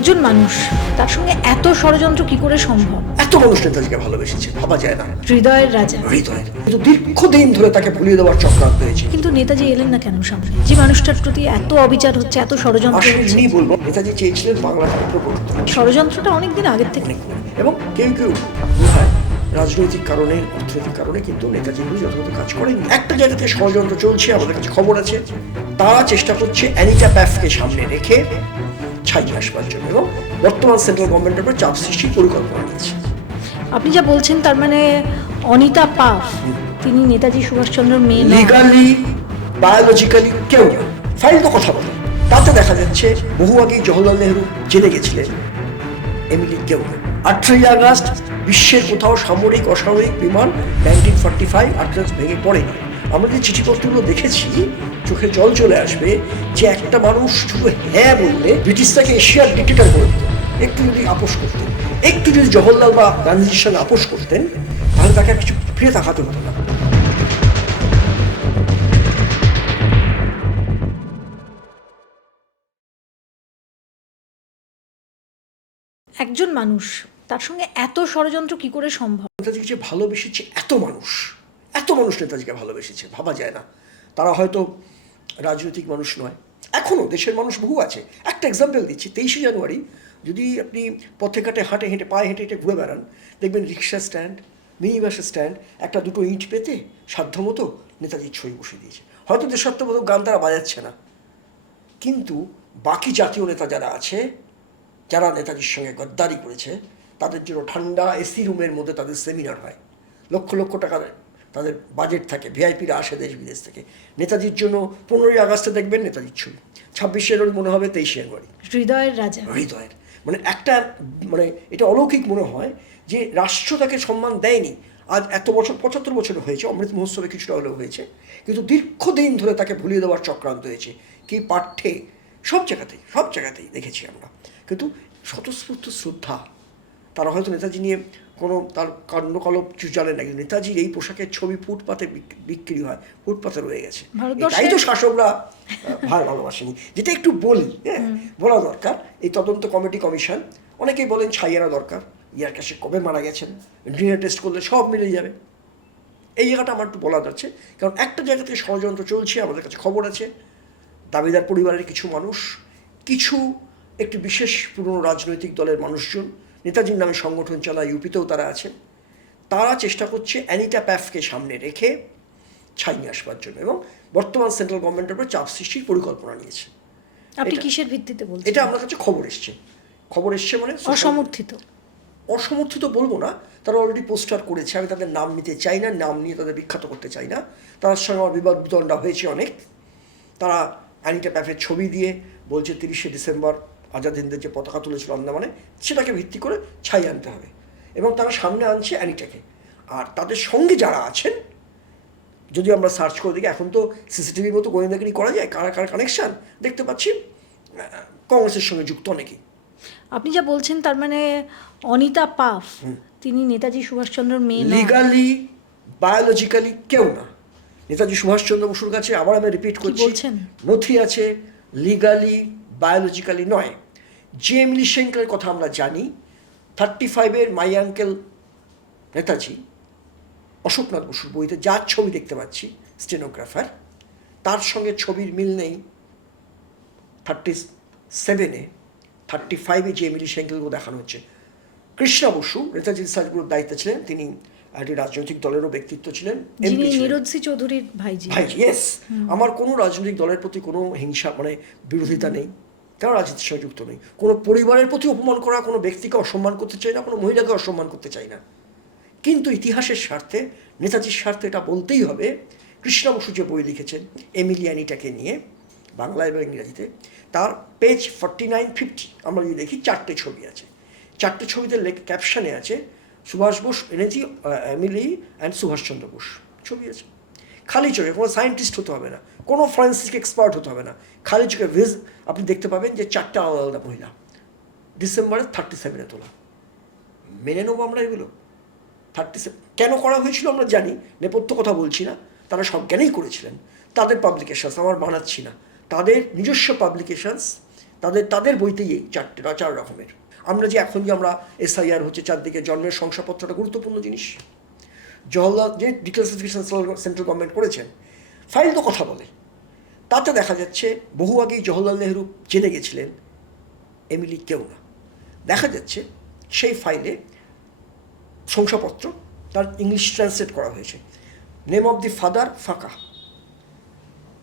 একজন মানুষ, তার সঙ্গে এত ষড়যন্ত্র কি করে সম্ভব? এত মানুষ নেতাজিকে ভালোবেসেছে, ভাবা যায় না। হৃদয়ের রাজা। হৃদয়ের, কিন্তু দীর্ঘদিন ধরে তাকে ভুলিয়ে দেওয়ার চক্রান্ত হয়েছে। কিন্তু নেতাজি এলেন না কেন সামনে? যে মানুষটার প্রতি এত অবিচার হচ্ছে, এত ষড়যন্ত্র আসলে হচ্ছে। বলবো, নেতাজি চেয়েছিলেন বাংলাকে প্রকট। ষড়যন্ত্রটা অনেকদিন আগের থেকে। এবং কেউ কেউ বোধহয় রাজনৈতিক কারণে, অর্থনৈতিক কারণে কিন্তু নেতাজি যথাযথ কাজ করেনি। একটা জায়গাতে ষড়যন্ত্র চলছে, আমাদের কাছে খবর আছে। তারা চেষ্টা করছে অ্যানিটা প্যাফকে সামনে রেখে ছাইয়ে আসবার জন্য, এবং বর্তমান সেন্ট্রাল গভর্নমেন্টের উপর চাপ সৃষ্টির পরিকল্পনা নিয়েছে। আপনি যা বলছেন তার মানে অনিতা পাফ তিনি নেতাজি সুভাষচন্দ্রের মেয়ে নন। লিগালি, বায়োলজিক্যালি কেউ না। ফাইল তো কথা বলে, তাতে দেখা যাচ্ছে বহু আগেই জওহরলাল নেহরু জেনে গেছিলেন এমিলি কেউ না। 8ই আগস্ট বিশ্বের কোথাও সামরিক অসামরিক বিমান 1945 আটলাস ভেঙে পড়েনি। আমরা যে চিঠিপত্রগুলো দেখেছি, চোখে জল চলে আসবে যে একটা মানুষ শুধু হ্যাঁ বললে ব্রিটিশটাকে এশিয়ার ডিক্টেটর করে দিত। একটু যদি আপোষ করতেন, একটু যদি জওহরলাল বা গান্ধীজির সঙ্গে আপোষ করতেন, তাহলে তাকে কিছু ফিরে তাকাতে হতো না। একজন মানুষ, তার সঙ্গে এত ষড়যন্ত্র কি করে সম্ভব? নেতাজিকে যে ভালোবেসেছে এত মানুষ নেতাজিকে ভালোবেসেছে, ভাবা যায় না। তারা হয়তো রাজনৈতিক মানুষ নয়, এখনও দেশের মানুষ বহু আছে। একটা এক্সাম্পল দিচ্ছি, 23শে জানুয়ারি যদি আপনি পথে ঘাটে পায়ে হেঁটে হেঁটে ঘুরে বেড়ান, দেখবেন রিক্সা স্ট্যান্ড, মিনি বাস স্ট্যান্ড একটা দুটো ইঁট পেতে সাধ্যমতো নেতাজির ছবি বসিয়ে দিয়েছে। হয়তো দেশাত্মবোধক গান তারা বাজাচ্ছে না, কিন্তু বাকি জাতীয় নেতা যারা আছে, যারা নেতাজির সঙ্গে গদ্দারি করেছে, তাদের জন্য ঠান্ডা এসি রুমের মধ্যে তাদের সেমিনার হয়। লক্ষ লক্ষ টাকার তাদের বাজেট থাকে, ভিআইপিরা আসে দেশ বিদেশ থেকে। নেতাজির জন্য 15ই আগস্টে দেখবেন নেতাজির ছবি, 26শে জানুয়ারি মনে হবে 23শে জানুয়ারি। হৃদয়ের রাজা। হৃদয়ের, মানে একটা, মানে এটা অলৌকিক মনে হয় যে রাষ্ট্র তাকে সম্মান দেয়নি। আজ এত বছর, 75 বছর হয়েছে, অমৃত মহোৎসবে কিছুটা হলেও হয়েছে, কিন্তু দীর্ঘদিন ধরে তাকে ভুলিয়ে দেওয়ার চক্রান্ত হয়েছে। কি পাঠ্যে, সব জায়গাতেই দেখেছি আমরা। কিন্তু স্বতঃস্ফূর্ত শ্রদ্ধা, তারা হয়তো নেতাজি নিয়ে কোনো তার কাণ্ডকলপ কিছু জানে না, কিন্তু নেতাজির এই পোশাকের ছবি ফুটপাতে বিক্রি হয়, ফুটপাতে রয়ে গেছে। তাই তো শাসকরা ভালোবাসেনি। যেটা একটু বলি, হ্যাঁ বলা দরকার, এই তদন্ত কমিশন, অনেকেই বলেন ছাইয়েরা দরকার। ইয়ার কাছে কবে মারা গেছেন, ডিএনএ টেস্ট করলে সব মিলে যাবে। এই জায়গাটা আমার একটু বলা যাচ্ছে, কারণ একটা জায়গা থেকে ষড়যন্ত্র চলছে, আমাদের কাছে খবর আছে। দাবিদার পরিবারের কিছু মানুষ, কিছু একটি বিশেষ পুরনো রাজনৈতিক দলের মানুষজন, নেতাজির নামে সংগঠন চালায়, ইউপিতেও তারা আছেন। তারা চেষ্টা করছে অ্যানিটা প্যাফকে সামনে রেখে ছাইয়ে আসবার জন্য, এবং বর্তমান সেন্ট্রাল গভর্নমেন্টের উপর চাপ সৃষ্টির পরিকল্পনা নিয়েছে। আপনি কিসের ভিত্তিতে বলছেন? এটা আমার কাছে খবর এসছে, মানে অসমর্থিত বলবো না, তারা অলরেডি পোস্টার করেছে। আমি তাদের নাম নিতে চাই না, নাম নিয়ে তাদের বিখ্যাত করতে চাই না। তার সঙ্গে আমার বিবাদ বিতণ্ডা হয়েছে অনেক। তারা অ্যানিটা প্যাফের ছবি দিয়ে বলছে 30শে ডিসেম্বর আজাদ হিন্দের যে পতাকা তুলেছিল আন্দামানে, সেটাকে ভিত্তি করে ছাই আনতে হবে, এবং তারা সামনে আনছে অ্যানিটাকে। আর তাদের সঙ্গে যারা আছেন, যদি আমরা সার্চ করে দেখি, এখন তো সিসিটিভির মতো গোয়েন্দাগিরি করা যায়, কারা কারা কানেকশান দেখতে পাচ্ছি, কংগ্রেসের সঙ্গে যুক্ত অনেকেই। আপনি যা বলছেন তার মানে অনিতা পাফ তিনি নেতাজি সুভাষচন্দ্রের মেয়ে নন। লিগালি, বায়োলজিক্যালি কেউ না। নেতাজি সুভাষচন্দ্র বসুর কাছে, আবার আমি রিপিট করছি, নথি আছে, লিগালি বায়োলজিক্যালি নয়। যে এমিলি শেঙ্কলের কথা আমরা জানি, 35-এর মাই আঙ্কেল নেতাজি, অশোকনাথ বসুর বইতে যার ছবি দেখতে পাচ্ছি, স্টেনোগ্রাফার, তার সঙ্গে ছবির মিল নেই। 37-এ, 35-এ যে এমিলি শেঙ্কলকে দেখানো হচ্ছে। কৃষ্ণা বসু নেতাজির রিসার্চ গ্রুপের দায়িত্বে ছিলেন, তিনি একটি রাজনৈতিক দলেরও ব্যক্তিত্ব ছিলেন, নিরোধসি চৌধুরীর ভাইজি। ইয়েস। আমার কোনো রাজনৈতিক দলের প্রতি কোনো হিংসা, মানে বিরোধিতা নেই, তারা রাজনীতির সঙ্গে যুক্ত নেই। কোনো পরিবারের প্রতি অপমান করা, কোনো ব্যক্তিকে অসম্মান করতে চাই না, কোনো মহিলাকে অসম্মান করতে চাই না। কিন্তু ইতিহাসের স্বার্থে, নেতাজির স্বার্থে এটা বলতেই হবে। কৃষ্ণা বসু যে বই লিখেছেন এমিলি অ্যানিটাকে নিয়ে, বাংলা এবং ইংরাজিতে, তার পেজ 49-50 আমরা যদি দেখি, 4টে ছবি আছে। 4টে ছবিতে ক্যাপশনে আছে সুভাষ বোস এনেছি, এমিলি অ্যান্ড সুভাষচন্দ্র বোস ছবি আছে। খালি চোখে, কোনো সায়েন্টিস্ট হতে হবে না, কোনো ফরেন্সিক এক্সপার্ট হতে হবে না, খালি চোখে আপনি দেখতে পাবেন যে 4টে আলাদা আলাদা মহিলা, ডিসেম্বরের 37-এ তোলা। মেনে নেবো আমরা এগুলো? 37 কেন করা হয়েছিল আমরা জানি, নেপথ্য কথা বলছি না, তারা সব জ্ঞানেই করেছিলেন। তাদের পাবলিকেশনস আমার বানাচ্ছি না, তাদের নিজস্ব পাবলিকেশনস তাদের বইতেই এই চার রকমের। আমরা যে আমরা SIR হচ্ছে চারদিকে, জন্মের শংসাপত্রটা গুরুত্বপূর্ণ জিনিস। জওহরলাল যে ডিক্লাসিফিকেশন সেন্ট্রাল গভর্নমেন্ট করেছেন, ফাইল তো কথা বলে। তাতে দেখা যাচ্ছে বহু আগেই জওহরলাল নেহরু জেনে গেছিলেন এমিলি কেউ না। দেখা যাচ্ছে সেই ফাইলে শংসাপত্র তার ইংলিশ ট্রান্সলেট করা হয়েছে, নেম অফ দি ফাদার ফাঁকা,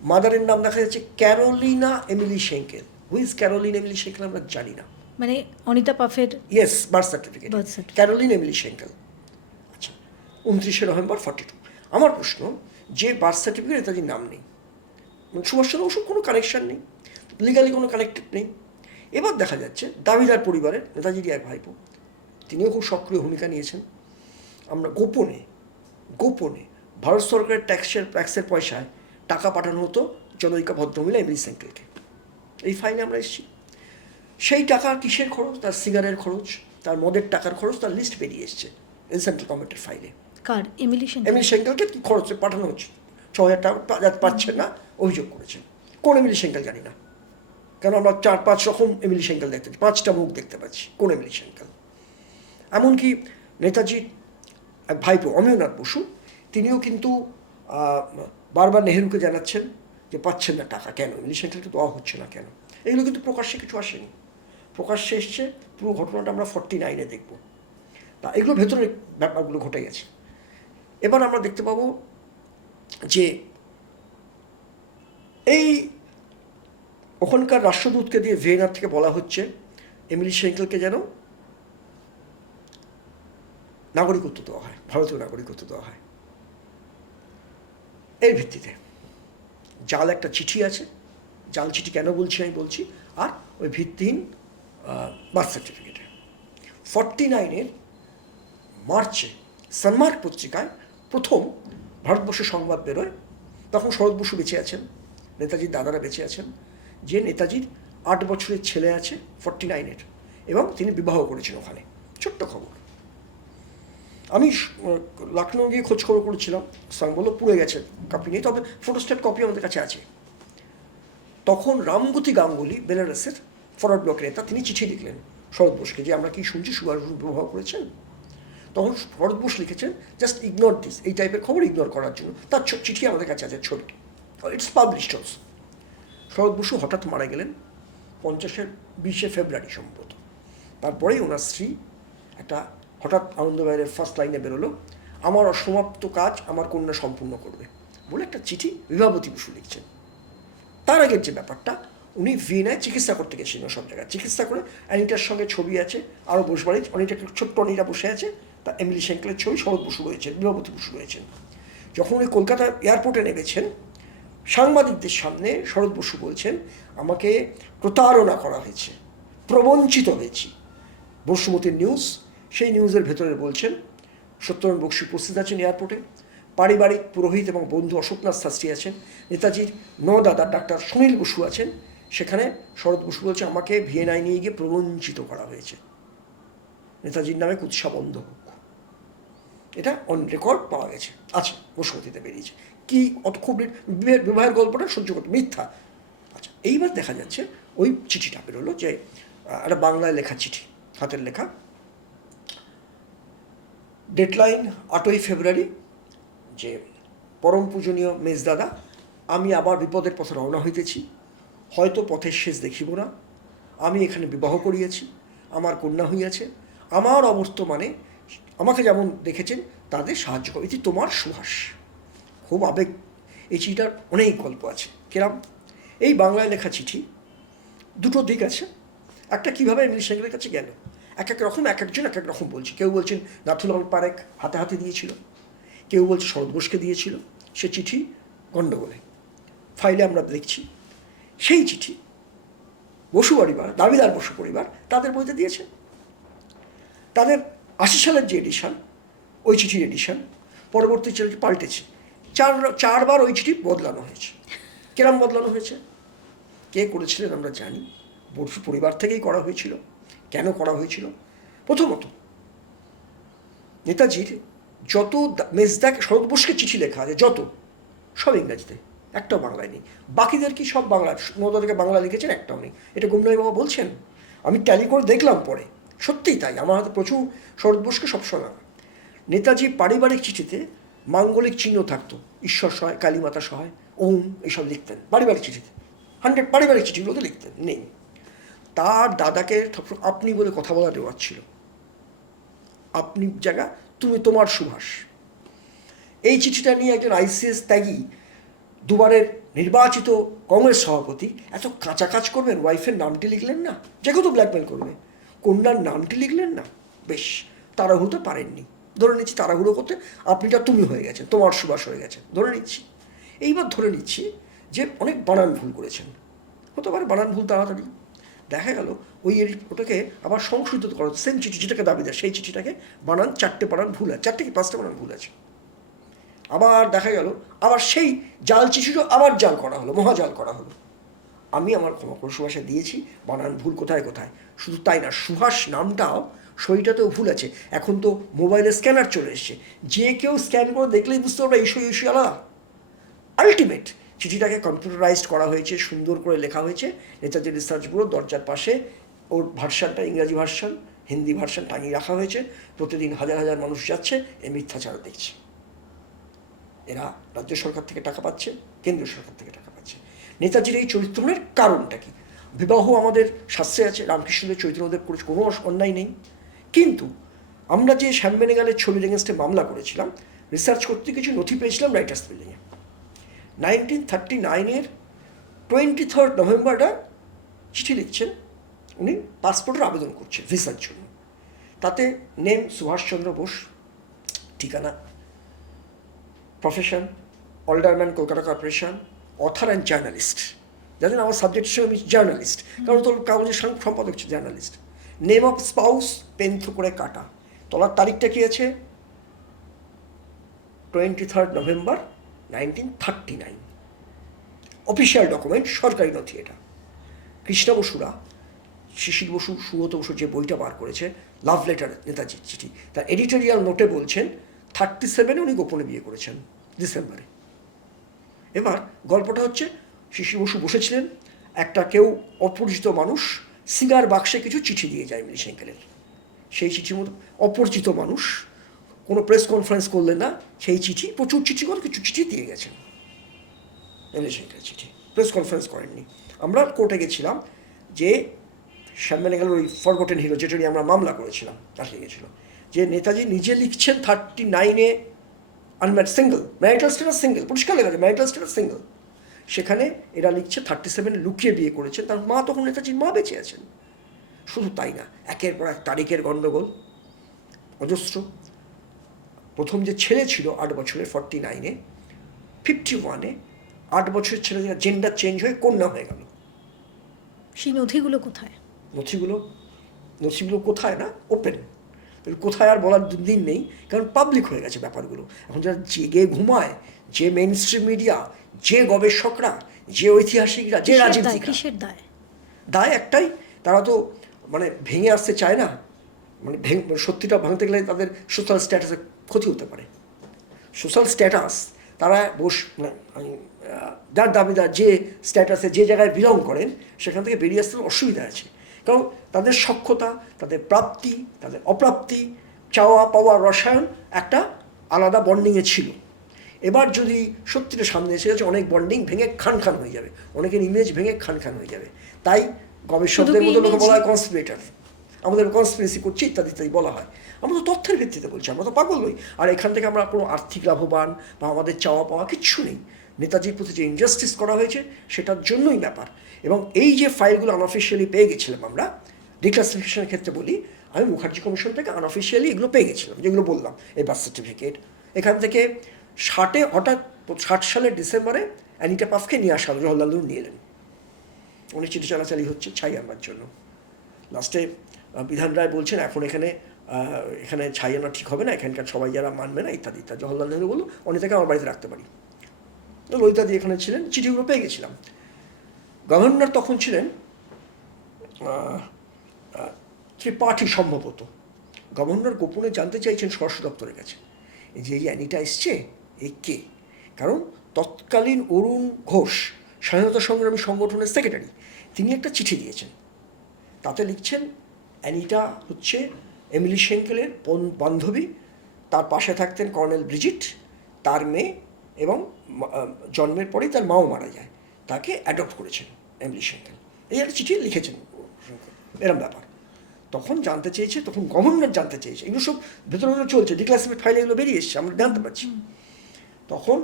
মাদারের নাম দেখা যাচ্ছে Carolina Emily Schenkl. Who's Carolina Emily Schenkl আমরা জানি না। মানে অনিতা পাফের yes, birth certificate Caroline Emily Schenkl. আচ্ছা, 29শে নভেম্বর 42। আমার প্রশ্ন, যে বার্থ সার্টিফিকেট নেতাজির নাম নেই, সুভাষচন্দ্র বসুর কোনো কানেকশন নেই, লিগালি কোনো কানেক্টেড নেই। এবার দেখা যাচ্ছে দাবিদার পরিবারের নেতাজিরই এক ভাইপো, তিনিও খুব সক্রিয় ভূমিকা নিয়েছেন। আমরা গোপনে ভারত সরকারের ট্যাক্সের পয়সায় টাকা পাঠানো হতো জনৈকা ভদ্রমহিলা এমিলি শেঙ্কেলকে। এই ফাইলে আমরা এসেছি। সেই টাকা কিসের খরচ? তার সিগারের খরচ, তার মদের টাকার খরচ, তার লিস্ট বেরিয়ে এসছে এই সেন্ট্রাল গভর্নমেন্টের ফাইলে। কার? এমিলি শেঙ্কেলকে কি খরচে পাঠানো হচ্ছে, 6,000 টাকা পাচ্ছেন না অভিযোগ করেছেন। কোন এমিলি শেঙ্কেল জানি না, কেন আমরা 4-5 রকম এমিলি শেঙ্কেল দেখতে পাচ্ছি, 5টা মুখ দেখতে পাচ্ছি। কোন এমিলি শেঙ্কেল? এমনকি নেতাজির এক ভাইপো অমিয়নাথ বসু, তিনিও কিন্তু বারবার নেহেরুকে জানাচ্ছেন যে পাচ্ছেন না টাকা, কেন এমিলি শেঙ্কেলকে দেওয়া হচ্ছে না কেন। এগুলো কিন্তু প্রকাশ্যে কিছু আসেনি, প্রকাশ্যে এসছে পুরো ঘটনাটা আমরা 49-এ দেখব। তা এগুলো ভেতরে ব্যাপারগুলো ঘটে গেছে। এবার আমরা দেখতে পাবো যে এই ওখানকার রাষ্ট্রদূতকে দিয়ে ভিয়েনার থেকে বলা হচ্ছে এমিলি শেঙ্কেলকে যেন নাগরিকত্ব দেওয়া হয়, ভারতীয় নাগরিকত্ব দেওয়া হয়। এর ভিত্তিতে জাল একটা চিঠি আছে, জাল চিঠি কেন বলছি আমি বলছি, আর ওই ভিত্তিহীন বার্থ সার্টিফিকেটে 49-এর মার্চে সন্মার্ক পত্রিকায় প্রথম ভারতবর্ষের সংবাদ বেরোয়। তখন শরৎ বসু বেঁচে আছেন, নেতাজির দাদারা বেঁচে আছেন, যে নেতাজির 8 বছরের ছেলে আছে 49-এর, এবং তিনি বিবাহ করেছেন ওখানে। ছোট্ট খবর। আমি লখনৌ গিয়ে খোঁজ খবর করেছিলাম, বললো পুড়ে গেছে, কপি নেই, তবে ফটোস্টেট কপি আমাদের কাছে আছে। তখন রামগতি গাঙ্গুলি বেলারসের ফরওয়ার্ড ব্লকের নেতা, তিনি চিঠি লিখলেন শরৎ বোসকে যে আমরা কি শুনছি সুভাষ বসু বিবাহ করেছেন। তখন শরৎ বোস লিখেছেন জাস্ট ইগনোর দিস, এই টাইপের খবর ইগনোর করার জন্য। তার চিঠি আমাদের কাছে আছে, ছবিটি, ইটস পাবলিশড অলসো। শরৎ বসু হঠাৎ মারা গেলেন 50-এর 20শে ফেব্রুয়ারি সম্ভবত। তারপরেই ওনার স্ত্রী একটা হঠাৎ আনন্দবাজারের ফার্স্ট লাইনে বেরোলো, আমার অসমাপ্ত কাজ আমার কন্যা সম্পূর্ণ করবে বলে একটা চিঠি বিভাবতী বসু লিখছেন। তার আগের যে ব্যাপারটা, উনি ভিয়েনায় চিকিৎসা করতে গেছিলেন, সব জায়গায় চিকিৎসা করে অ্যানিটার সঙ্গে ছবি আছে, আরও বসবাড়ি অনিটা, ছোট্ট অনিটা বসে আছে, তা এমিলি শেঙ্কেলের ছবি, শরৎ বসু রয়েছেন, বিভাবতী বসু রয়েছেন। যখন উনি কলকাতা এয়ারপোর্টে নেমেছেন, সাংবাদিকদের সামনে শরৎ বসু বলছেন আমাকে প্রতারণা করা হয়েছে, প্রবঞ্চিত হয়েছি। বসুমতীর নিউজ, সেই নিউজের ভেতরে বলছেন সত্যনারায়ণ বক্সী উপস্থিত আছেন এয়ারপোর্টে, পারিবারিক পুরোহিত এবং বন্ধু অশোকনাথ শাস্ত্রী আছেন, নেতাজির দাদা ডাক্তার সুনীল বসু আছেন। সেখানে শরৎ বসু বলছে আমাকে ভিয়েনায় নিয়ে গিয়ে প্রবঞ্চিত করা হয়েছে, নেতাজির নামে কুৎসা বন্ধ হোক। এটা অন রেকর্ড পাওয়া গেছে, আছে, বসুমতীতে বেরিয়েছে। কি অত খুব বিবাহের গল্পটা সহ্য করতে মিথ্যা। আচ্ছা, এইবার দেখা যাচ্ছে ওই চিঠিটা বেরোলো, যে একটা বাংলায় লেখা চিঠি, হাতের লেখা, ডেডলাইন 8ই ফেব্রুয়ারি, যে পরম পূজনীয় মেজদাদা, আমি আবার বিপদের পথে রওনা হইতেছি, হয়তো পথের শেষ দেখিব না। আমি এখানে বিবাহ করিয়াছি, আমার কন্যা হইয়াছে, আমার অবর্তমানে আমাকে যেমন দেখেছেন তাদের সাহায্য করো, এটি তোমার সুহাস। খুব আবেগ, এই চিঠিটার অনেক গল্প আছে। কেরাম এই বাংলায় লেখা চিঠি, দুটো দিক আছে। একটা কীভাবে এমিলি শেঙ্কেলের কাছে গেল, এক এক রকম, এক একজন এক এক রকম বলছে। কেউ বলছেন নাথুলাল পারেখ হাতে হাতে দিয়েছিল, কেউ বলছে শরৎ বোসকে দিয়েছিল। সে চিঠি গণ্ডগোলে, ফাইলে আমরা দেখছি। সেই চিঠি বসু পরিবার, দাবিদার বসু পরিবার তাদের বইতে দিয়েছে। তাদের 80 সালের যে এডিশন, ওই চিঠির এডিশন পরবর্তী চিঠি পাল্টেছে। চারবার ওই চিঠি বদলানো হয়েছে। কেরাম বদলানো হয়েছে, কে করেছিলেন আমরা জানি, বসু পরিবার থেকেই করা হয়েছিল। কেন করা হয়েছিল? প্রথমত, নেতাজির যত মেজদাকে, শরৎ বোসকে চিঠি লেখা আছে যত, সব ইংরাজিতে, একটাও বাংলায় নেই। বাকিদের কি সব বাংলা, মমতা থেকে বাংলা লিখেছেন, একটাও নেই। এটা গুমনাই বাবা বলছেন, আমি ট্যালি করে দেখলাম পরে, সত্যিই তাই। আমার হাতে প্রচুর শরৎ বোসকে সবসময় নেতাজি পারিবারিক চিঠিতে মাঙ্গলিক চিহ্ন থাকতো, ঈশ্বর সহায়, কালীমাতা সহায়, ওম, এইসব লিখতেন পারিবারিক চিঠিতে। 100 পারিবারিক চিঠিগুলোতে লিখতেন, নেই। তার দাদাকে আপনি বলে কথা বলার রেওয়াজ ছিল। আপনি জায়গা তুমি, তোমার সুভাষ। এই চিঠিটা নিয়ে একজন আইসিএস ত্যাগী, দুবারের নির্বাচিত কংগ্রেস সভাপতি এত কাঁচা কাজ করবেন? ওয়াইফের নামটি লিখলেন না, যে কেউ তো ব্ল্যাকমেল করবে, কন্যার নামটি লিখলেন না। বেশ, তাড়াহুড়োতে পারেননি, ধরে নিচ্ছি তাড়াহুড়ো করতে আপনিটা তুমি হয়ে গেছেন, তোমার সুভাষ হয়ে গেছে, ধরে নিচ্ছি। এইবার ধরে নিচ্ছি যে অনেক বানান ভুল করেছেন, হতে পারে বানান ভুল তাড়াতাড়ি। দেখা গেল ওটাকে আবার সংশোধিত করা, সেম চিঠি যেটাকে দাবি দেয়, সেই চিঠিটাকে বানান 4টে বানান ভুল আছে, 4টে কি 5টে বানান ভুল আছে। আবার দেখা গেল আবার সেই জাল চিঠিটাও আবার জাল করা হলো, মহাজাল করা হলো। আমি আমার ক্ষমা করে সুভাষে দিয়েছি, বানান ভুল কোথায় কোথায়। শুধু তাই না, সুভাষ নামটাও সইটাতেও ভুল আছে। এখন তো মোবাইলে স্ক্যানার চলে এসছে, যে কেউ স্ক্যান করে দেখলেই বুঝতে পারবে এই সই আলাদা। আলটিমেট চিঠিটাকে কম্পিউটারাইজড করা হয়েছে, সুন্দর করে লেখা হয়েছে। নেতাজি রিসার্চ ব্যুরো দরজার পাশে ওর ভার্সানটা, ইংরাজি ভার্সান, হিন্দি ভার্সান টাঙিয়ে রাখা হয়েছে। প্রতিদিন হাজার হাজার মানুষ যাচ্ছে, এই মিথ্যাচার দেখছে। এরা রাজ্য সরকার থেকে টাকা পাচ্ছে, কেন্দ্রীয় সরকার থেকে টাকা পাচ্ছে। নেতাজির এই চরিত্রের কারণটা কি? বিবাহ আমাদের শাস্ত্রে আছে, রামকৃষ্ণদেব চৈতন্যদেব করেছে, কোনো অন্যায় নেই। কিন্তু আমরা যে শ্যাম বেনেগালের ছবির এগেনস্টে মামলা করেছিলাম, রিসার্চ করতে কিছু নথি পেয়েছিলাম রাইটার্স বিল্ডিংয়ে। 1939-এর 23 নভেম্বরটা চিঠি লিখছেন উনি, পাসপোর্টের আবেদন করছেন ভিসার জন্য। তাতে নেম সুভাষচন্দ্র বোস, ঠিকানা, profession alderman, Kolkata corporation, author and journalist. জানেন আমার সাবজেক্ট হিসেবে আমি জার্নালিস্ট, কারণ তোর কাগজের সম্পাদক হচ্ছে journalist. Name of spouse pen through করে কাটা, তোলার তারিখটা কী আছে? 23 নভেম্বর 1939। অফিসিয়াল ডকুমেন্ট, সরকারি নথি এটা। কৃষ্ণ বসুরা, শিশির বসু, সুব্রত বসু যে বইটা বার করেছে, লাভ লেটার নেতাজির চিঠি, তার এডিটোরিয়াল নোটে বলছেন 37 উনি গোপনে বিয়ে করেছেন ডিসেম্বরে। এবার গল্পটা হচ্ছে, শিশির বসু বসেছিলেন, একটা কেউ অপরিচিত মানুষ সিগার বাক্সে কিছু চিঠি দিয়ে যায় মিলি সাইকেলের। সেই চিঠির মতো অপরিচিত মানুষ কোনো প্রেস কনফারেন্স করলেন না, সেই চিঠি, প্রচুর চিঠি করে কিছু চিঠি দিয়ে গেছেন মিলি সাইকেলের চিঠি, প্রেস কনফারেন্স করেননি। আমরা কোর্টে গেছিলাম, যে শ্যাম বেনেগালের ওই ফরগটেন হিরো, যেটা নিয়ে আমরা মামলা করেছিলাম, তাকে গেছিল যে নেতাজি নিজে লিখছেন 39-এ unmarried single, marital status single, পরিষ্কার লেখা আছে ম্যারিটাল স্ট্যাটাস সিঙ্গেল। সেখানে এরা লিখছে 37 লুকিয়ে বিয়ে করেছেন, তার মা তখন নেতাজির মা বেঁচে আছেন। শুধু তাই না, একের পর এক তারিখের গণ্ডগোল অজস্র। প্রথম যে ছেলে ছিল 8 বছরের 49-এ, 51-এ 8 বছরের ছেলে জেন্ডার চেঞ্জ হয়ে কন্যা হয়ে গেল। সেই নথিগুলো কোথায়? নথিগুলো কোথায় না, ওপেন। কোথায় আর বলার দিন নেই, কারণ পাবলিক হয়ে গেছে ব্যাপারগুলো। এখন যারা জেগে ঘুমায়, যে মেইন স্ট্রিম মিডিয়া, যে গবেষকরা, যে ঐতিহাসিকরা, যে রাজনীতিকরা, কিসের দায়? দায় একটাই, তারা তো মানে ভেঙে আসতে চায় না। মানে সত্যিটা ভাঙতে গেলে তাদের সোশ্যাল স্ট্যাটাসে ক্ষতি হতে পারে। সোশ্যাল স্ট্যাটাস তারা যার দাবিদার, যে স্ট্যাটাসে যে জায়গায় বিলং করেন, সেখান থেকে বেরিয়ে আসতে অসুবিধা আছে। কারণ তাদের সক্ষতা, তাদের প্রাপ্তি, তাদের অপ্রাপ্তি, চাওয়া পাওয়া, রসায়ন একটা আলাদা বন্ডিংয়ে ছিল। এবার যদি সত্যিটা সামনে এসে গেছে, অনেক বন্ডিং ভেঙে খান খান হয়ে যাবে, অনেকের ইমেজ ভেঙে খান খান হয়ে যাবে। তাই গবেষকদের মধ্যে লোকে বলা হয় কনস্পিরেটর, আমাদের কনস্পিরেসি করছে ইত্যাদি ইত্যাদি বলা হয়। আমরা তো তথ্যের ভিত্তিতে বলছি, আমরা তো পাগল নই। আর এখান থেকে আমরা কোনো আর্থিক লাভবান বা আমাদের চাওয়া পাওয়া কিচ্ছু নেই। নেতাজির প্রতি যে ইনজাস্টিস করা হয়েছে সেটার জন্যই ব্যাপার। এবং এই যে ফাইলগুলো আনঅফিসিয়ালি পেয়ে গেছিলাম আমরা, ডিক্লাসিফিকেশনের ক্ষেত্রে বলি, আমি মুখার্জি কমিশন থেকে আনঅফিসিয়ালি এগুলো পেয়ে গেছিলাম, যেগুলো বললাম, এই বার্থ সার্টিফিকেট। এখান থেকে 60-এ হঠাৎ 60 সালের ডিসেম্বরে অ্যানিটা পাফকে নিয়ে আসা হলো, জওহরলাল নেহরু নিয়ে এলেন। অনেক চিঠি চালাচালি হচ্ছে ছাই আনবার জন্য। লাস্টে বিধান রায় বলছেন এখন এখানে ছাই আনা ঠিক হবে না, এখানকার সবাই যারা মানবে না ইত্যাদি ইত্যাদি। জওহরলাল নেহরু বলল অনেকটাকে আমার বাড়িতে রাখতে পারি। ললিতাদি এখানে ছিলেন, চিঠিগুলো পেয়ে গেছিলাম। গভর্নর তখন ছিলেন ত্রিপাঠী সম্ভবত। গভর্নর গোপনে জানতে চাইছেন স্বরাষ্ট্র দপ্তরের কাছে যে এই অ্যানিটা এসছে, এই কে? কারণ তৎকালীন অরুণ ঘোষ স্বাধীনতা সংগ্রামী সংগঠনের সেক্রেটারি, তিনি একটা চিঠি দিয়েছেন। তাতে লিখছেন অ্যানিটা হচ্ছে এমিলি সেঙ্কেলের বান্ধবী, তার পাশে থাকতেন কর্নেল ব্রিজিট, তার মেয়ে, এবং জন্মের পরেই তার মাও মারা যায়, তাকে অ্যাডপ্ট করেছেন এমিলি সেঙ্কেল। এই একটা চিঠি লিখেছেন এরম ব্যাপার। তখন জানতে চেয়েছে, তখন গভর্নমেন্ট জানতে চেয়েছে, এগুলো সব ভেতরে ভেতরে চলছে, ডিক্লাসিফাইড ফাইলে এগুলো বেরিয়ে এসছে, আমরা জানতে পারছি। তখন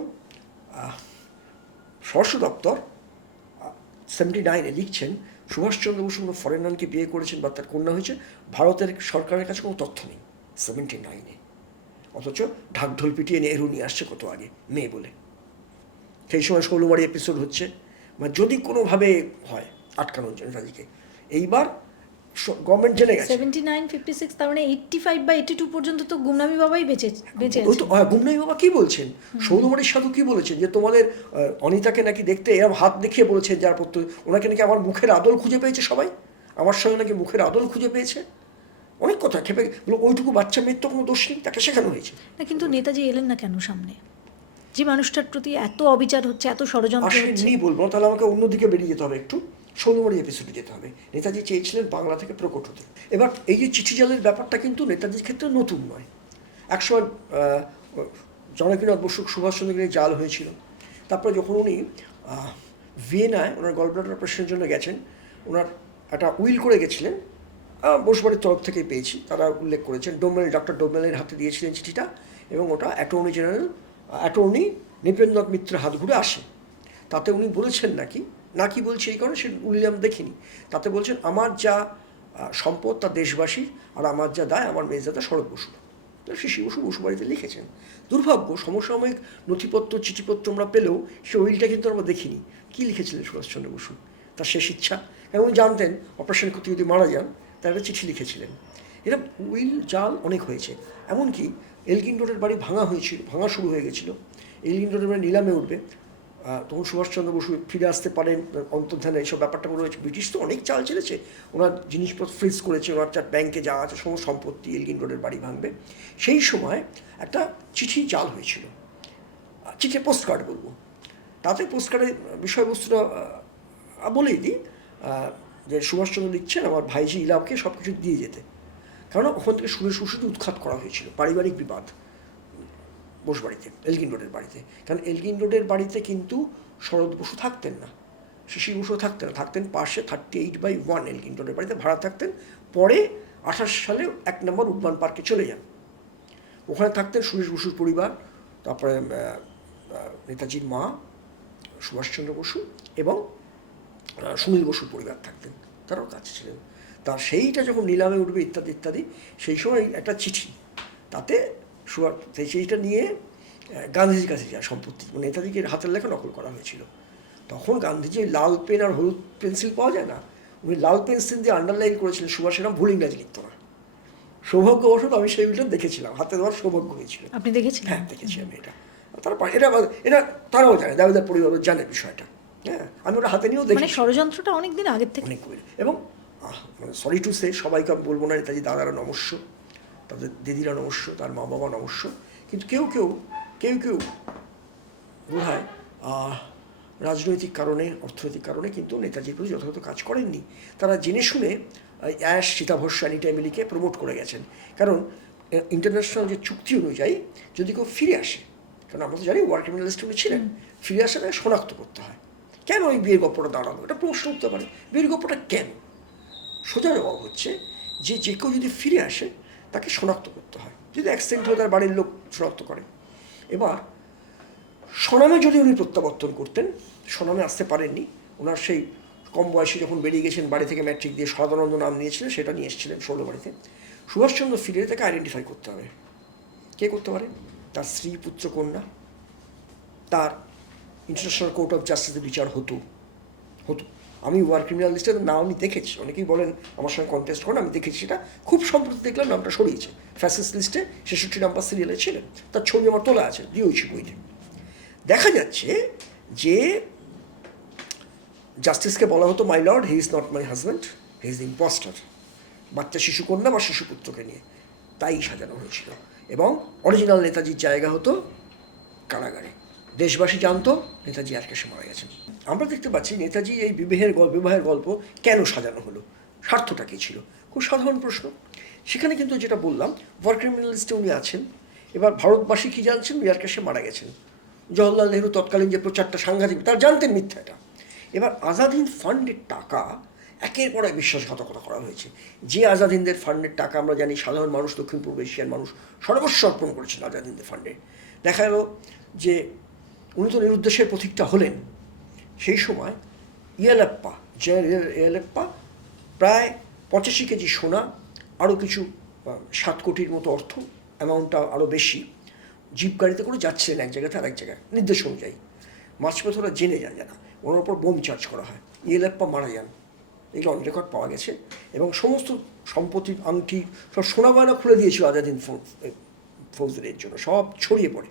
স্বরাষ্ট্র দপ্তর 79-এ লিখছেন সুভাষচন্দ্র বসু কোনো ফরেনারকে বিয়ে করেছেন বা তার কন্যা হয়েছে, ভারতের সরকারের কাছে কোনো তথ্য নেই 79-এ। অথচ ঢাকঢোল পিটিয়ে নেহরু নিয়ে আসছে কত আগে মেয়ে বলে। সেই সময় 16 এপিসোড হচ্ছে, মানে যদি কোনোভাবে হয় আটকানোর জন্য রাজিকে। এইবার গভর্নমেন্ট জেনে গেছে 79, 56, তার মানে 85 বা 82 পর্যন্ত তো গুমনামি বাবাই বেঁচে ওই তো গুমনামি বাবা কি বলছেন, সৌদমারির সাধু কি বলেছেন, যে তোমাদের অনিতাকে নাকি দেখতে এরকম হাত দেখিয়ে বলেছেন যার প্রত্যহ, ওনাকে নাকি আমার মুখের আদল খুঁজে পেয়েছে, সবাই আমার সঙ্গে নাকি মুখের আদল খুঁজে পেয়েছে, অনেক কথা খেপে বলো। ওইটুকু বাচ্চা মেয়ের তো কোনো দোষ নেই, তাকে শেখানো হয়েছে না। কিন্তু নেতাজি এলেন না কেন সামনে? যে মানুষটার প্রতি এত অবিচার হচ্ছে, এত ষড়যন্ত্র হচ্ছে। আসেননি বলবো, তাহলে আমাকে অন্যদিকে বেরিয়ে যেতে হবে, একটু সৌদমারি এপিসোডে যেতে হবে। নেতাজি চেয়েছিলেন বাংলা থেকে প্রকট হতে। এবার এই যে চিঠি জালের ব্যাপারটা কিন্তু নেতাজির ক্ষেত্রে নতুন নয়। একসময় জনকীনাথ বসু সুভাষচন্দ্র নিয়ে জাল হয়েছিল। তারপরে যখন উনি ভিয়েনায় ওনার গলব্লাডার অপারেশনের জন্য গেছেন, ওনার একটা উইল করে গেছিলেন, বসবাড়ির তরফ থেকেই পেয়েছি, তারা উল্লেখ করেছেন। ডক্টর ডোমেলের হাতে দিয়েছিলেন চিঠিটা, এবং ওটা অ্যাটর্নি নৃপেন্দ্রনাথ মিত্রের হাত ঘুরে আসে। তাতে উনি বলেছেন নাকি বলছে এই কারণে সে উইলিয়াম দেখিনি, তাতে বলছেন আমার যা সম্পদ তা দেশবাসীর, আর আমার যা দায় আমার মেজদাদা শরৎ বসুর। শিশি বসু বসুবাড়িতে লিখেছেন। দুর্ভাগ্য সমসাময়িক নথিপত্র চিঠিপত্র আমরা পেলেও সে উইলটা কিন্তু আমরা দেখিনি। কী লিখেছিলেন সুভাষচন্দ্র বসু, তার শেষ ইচ্ছা, কারণ উনি জানতেন অপারেশন করতে যদি মারা যান, তার একটা চিঠি লিখেছিলেন। এরা উইল জাল অনেক হয়েছে, এমনকি এলগিন রোডের বাড়ি ভাঙা শুরু হয়ে গেছিল। এলগিন রোডের বাড়ি নিলামে উঠবে, তখন সুভাষচন্দ্র বসু ফিরে আসতে পারেন অন্তর্ধানে, এইসব ব্যাপারটা রয়েছে। ব্রিটিশ তো অনেক চাল চেলেছে, ওনার জিনিসপত্র ফ্রিজ করেছে, ওনার যার ব্যাংকে যা আছে সমস্ত সম্পত্তি এলগিন রোডের বাড়ি ভাঙবে। সেই সময় একটা চিঠি জাল হয়েছিল, চিঠি পোস্টকার্ড বলবো। তাতে পোস্টকার্ডের বিষয়বস্তুটা বলেই দিই, যে সুভাষচন্দ্র লিখছেন আমার ভাইজি ইলামকে সব কিছু দিয়ে যেতে, কারণ ওখান থেকে সুরেশ বসুকে উৎখাত করা হয়েছিল, পারিবারিক বিবাদ বসবাড়িতে, এলগিন রোডের বাড়িতে। কারণ এলগিন রোডের বাড়িতে কিন্তু শরৎ বসু থাকতেন না, শিশির বসু থাকতেন না, থাকতেন পাশে 38/1 এলগিন রোডের বাড়িতে ভাড়া থাকতেন। পরে 28 সালে 1 নম্বর উডমান পার্কে চলে যান, ওখানে থাকতেন সুরেশ বসুর পরিবার, তারপরে নেতাজির মা সুভাষচন্দ্র বসু এবং সুনীল বসুর পরিবার থাকতেন, তারাও কাছে ছিলেন। তার সেইটা যখন নিলামে উঠবে ইত্যাদি ইত্যাদি, সেই সময় একটা চিঠি, তাতে সেইটা নিয়ে গান্ধীজির কাছে যায় সম্পত্তি, নেতাজিকে হাতের লেখা নকল করা হয়েছিল। তখন গান্ধীজি লাল পেন আর হলুদ পেন্সিল পাওয়া যায় না, উনি লাল পেন্সিল দিয়ে আন্ডারলাইন করেছিলেন সুভাষ এরম ভুল ইংরাজি লিখত না। সৌভাগ্যবশত আমি সেই উইলটা দেখেছিলাম, হাতে দেওয়ার সৌভাগ্য হয়েছিল। আপনি দেখেছেন? হ্যাঁ, দেখেছি আমি এটা। তারপর এটা তারাও জানে, দাবিদার পরিবার জানে বিষয়টা। হ্যাঁ, আমি ওটা হাতে নিয়েও দেখি। ষড়যন্ত্রটা অনেকদিন আগের থেকে অনেক করে, এবং সরি টু সে, সবাইকে আমি বলবো না, নেতাজি দাদারা নমস্য, তাদের দিদিরা নমস্য, তার মা বাবা নমস্য, কিন্তু কেউ বোধ হয় রাজনৈতিক কারণে, অর্থনৈতিক কারণে কিন্তু নেতাজির প্রতি যথাযথ কাজ করেননি। তারা জেনে শুনে অ্যাশ, সীতাভস্য, অ্যানিটা এমিলিকে প্রমোট করে গেছেন। কারণ ইন্টারন্যাশনাল যে চুক্তি অনুযায়ী যদি কেউ ফিরে আসে, কারণ আমরা তো জানি ওয়ার ক্রিমিনালিস্ট উনি ছিলেন, ফিরে আসাটা শনাক্ত করতে হয়। কেন ওই বিয়ের গপ্পটা দাঁড়ালো, এটা প্রশ্ন উঠতে পারে, বিয়ের গপ্পটা কেন? সোজা জবাব হচ্ছে যে কেউ যদি ফিরে আসে তাকে শনাক্ত করতে হয়, যদি অ্যাক্সিডেন্ট হয়ে তার বাড়ির লোক শনাক্ত করে। এবার সনামে যদি উনি প্রত্যাবর্তন করতেন, সনামে আসতে পারেননি, ওনার সেই কম বয়সে যখন বেরিয়ে গেছেন বাড়ি থেকে ম্যাট্রিক দিয়ে, সদানন্দ নাম নিয়েছিলেন, সেটা নিয়ে এসেছিলেন ষোলবাড়িতে। সুভাষচন্দ্র ফিরে তাকে আইডেন্টিফাই করতে হবে। কে করতে পারে? তার স্ত্রী, পুত্র, কন্যা। তার ইন্টারন্যাশনাল কোর্ট অফ জাস্টিসে বিচার হতো। আমি ওয়ার ক্রিমিনাল লিস্টের নাম আমি দেখেছি, অনেকেই বলেন আমার সঙ্গে কন্টেস্ট করেন, আমি দেখেছি সেটা, খুব সম্প্রতি দেখলাম নামটা সরিয়েছে। ফ্যাসিস্ট লিস্টে 66 নম্বর সিরিয়ালে ছিলেন, তার ছবি আমার তোলা আছে, দিয়েছি বইতে। দেখা যাচ্ছে যে জাস্টিসকে বলা হতো my lord, he is not my husband, he is imposter, বাচ্চা শিশুকন্যা বা শিশুপুত্রকে নিয়ে তাই সাজানো হয়েছিল। এবং অরিজিনাল নেতাজির জায়গা হতো কারাগারে, দেশবাসী জানতো নেতাজি এয়ারক্রাশে মারা গেছেন। আমরা দেখতে পাচ্ছি নেতাজি এই বিবাহের গল্প কেন সাজানো হলো, স্বার্থটা কী ছিল, খুব সাধারণ প্রশ্ন। সেখানে কিন্তু যেটা বললাম, ওয়ার ক্রিমিনাল লিস্টে উনি আছেন। এবার ভারতবাসী কী জানছেন, এয়ারক্রাশে মারা গেছেন। জওহরলাল নেহরু তৎকালীন যে প্রচারটা সাংঘাতিক, তার জানতেন মিথ্যাটা। এবার আজাদ হিন্দ ফান্ডের টাকা একের পর এক বিশ্বাসঘাতকতা করা হয়েছে। যে আজাদ হিন্দের ফান্ডের টাকা আমরা জানি সাধারণ মানুষ, দক্ষিণ পূর্ব এশিয়ার মানুষ সর্বস্ব অর্পণ করেছেন আজাদ হিন্দের ফান্ডে। দেখা গেল যে উনি তো নিরুদ্দেশের প্রতীকটা হলেন। সেই সময় ইয়ালাপ্পা, জেনারেল ইয়ালাপ্পা প্রায় 85 কেজি সোনা, আরও কিছু 7 কোটির মতো অর্থ, অ্যামাউন্টটা আরও বেশি, জিপ গাড়িতে করে যাচ্ছিলেন এক জায়গাতে আর এক জায়গায় নির্দেশ অনুযায়ী। মাঝপথে ওরা জেনে যান যারা, ওনার ওপর বোম চার্জ করা হয়, ইয়ালাপ্পা মারা যান। এই অন রেকর্ড পাওয়া গেছে। এবং সমস্ত সম্পত্তির আংটি সব সোনা গয়না খুলে দিয়েছিল আজাদ হিন্দ ফৌজদের জন্য, সব ছড়িয়ে পড়ে।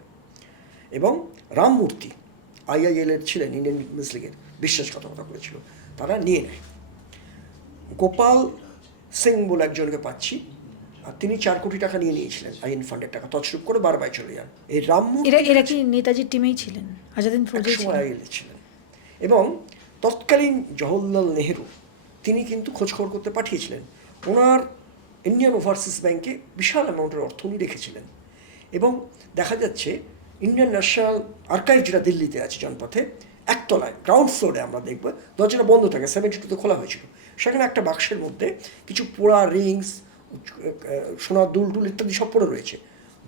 এবং রামমূর্তি IIL-এর ছিলেন, ইন্ডিয়ান মুসলিমের, বিশ্বাসঘাতকতা করেছিল, তারা নিয়ে নেয়। গোপাল সিং বলে একজনকে পাচ্ছি, আর তিনি 4 কোটি টাকা নিয়ে নিয়েছিলেন আইন ফান্ডের টাকা, তছরূপ করে বারবার চলে যান। এই রামমূর্তি এরা কি নেতাজির টিমেই ছিলেন, আজাদ হিন্দ ফৌজে ছিলেন। এবং তৎকালীন জওহরলাল নেহরু তিনি কিন্তু খোঁজখবর করতে পাঠিয়েছিলেন। ওনার ইন্ডিয়ান ওভারসিজ ব্যাংকে বিশাল অ্যামাউন্টের অর্থ উনি রেখেছিলেন। এবং দেখা যাচ্ছে ইন্ডিয়ান ন্যাশনাল আর্কাইভ যেটা দিল্লিতে আছে জনপথে, একতলায় গ্রাউন্ড ফ্লোরে আমরা দেখব, দরজাটা বন্ধ থাকে, 72-তে খোলা হয়েছিল। সেখানে একটা বাক্সের মধ্যে কিছু পোড়া রিংস, সোনার দুল ইত্যাদি সব পড়ে রয়েছে।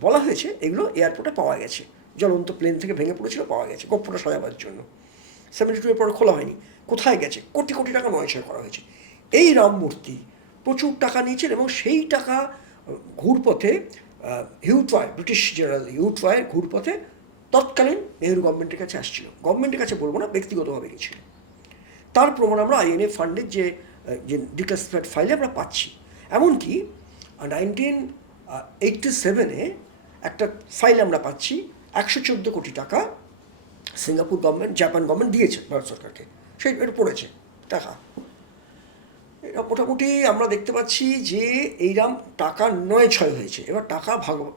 বলা হয়েছে এগুলো এয়ারপোর্টে পাওয়া গেছে, জ্বলন্ত প্লেন থেকে ভেঙে পড়েছিল, পাওয়া গেছে গপ্পটা সাজাবার জন্য। 72-এর পরে খোলা হয়নি, কোথায় গেছে? কোটি কোটি টাকা নয়ছয় করা হয়েছে। এই রামমূর্তি প্রচুর টাকা নিয়েছেন এবং সেই টাকা ঘুরপথে হিউটওয়ার, ব্রিটিশ জেনারেল হিউটওয়ার ঘুরপথে তৎকালীন নেহরু গভর্নমেন্টের কাছে আসছিল। গভর্নমেন্টের কাছে বলবো না, ব্যক্তিগতভাবে গেছিল। তার প্রমাণ আমরা INA ফান্ডের যে ডিক্লাসিফাইড ফাইলে আমরা পাচ্ছি। এমনকি 1987-এ একটা ফাইল আমরা পাচ্ছি, 114 কোটি টাকা সিঙ্গাপুর গভর্নমেন্ট, জাপান গভর্নমেন্ট দিয়েছে ভারত সরকারকে, এটা পড়েছে টাকা। এটা মোটামুটি আমরা দেখতে পাচ্ছি যে এইরকম টাকা নয়-ছয় হয়েছে। এবার টাকা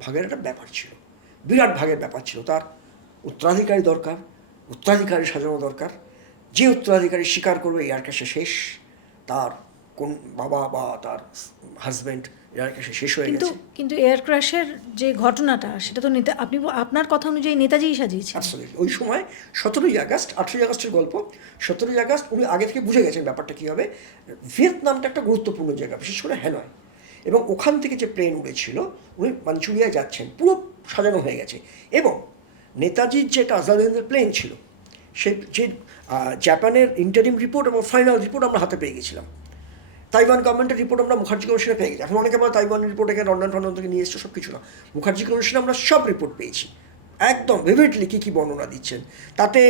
ভাগের একটা ব্যাপার ছিল, বিরাট ভাগের ব্যাপার ছিল। তার উত্তরাধিকারী দরকার, উত্তরাধিকারী সাজানো দরকার। যে উত্তরাধিকারী স্বীকার করবে এয়ারক্রাশে শেষ, তার কোন বাবা বা তার হাজব্যান্ড এয়ারক্রাশে শেষ হয়ে গেছে। কিন্তু এয়ার ক্র্যাশের যে ঘটনাটা, সেটা তো আপনি আপনার কথা অনুযায়ী নেতাজিই সাজিয়েছেন। আসলে ওই সময় 17ই আগস্ট, 18ই আগস্টের গল্প, 17ই আগস্ট উনি আগে থেকে বুঝে গেছেন ব্যাপারটা কী হবে। ভিয়েতনামটা একটা গুরুত্বপূর্ণ জায়গা, বিশেষ করে হ্যানয়, এবং ওখান থেকে যে প্লেন উড়েছিল, উনি মাঞ্চুরিয়ায় যাচ্ছেন, পুরো সাজানো হয়ে গেছে। এবং নেতাজির যেটা আজাদ হিন্দের প্লেন ছিল, সেই যে জাপানের ইন্টারিম রিপোর্ট এবং ফাইনাল রিপোর্ট আমরা হাতে পেয়ে গেছিলাম। তাইওয়ান গভর্নমেন্টের রিপোর্ট আমরা মুখার্জি কমিশনে পেয়ে গেছি। এখন অনেকে বলে তাইওয়ানের রিপোর্ট এখানে লন্ডন থেকে নিয়ে এসছে, সব কিছু না। মুখার্জি কমিশনে আমরা সব রিপোর্ট পেয়েছি, একদম ভিভিডলি কী বর্ণনা দিচ্ছেন। তাতে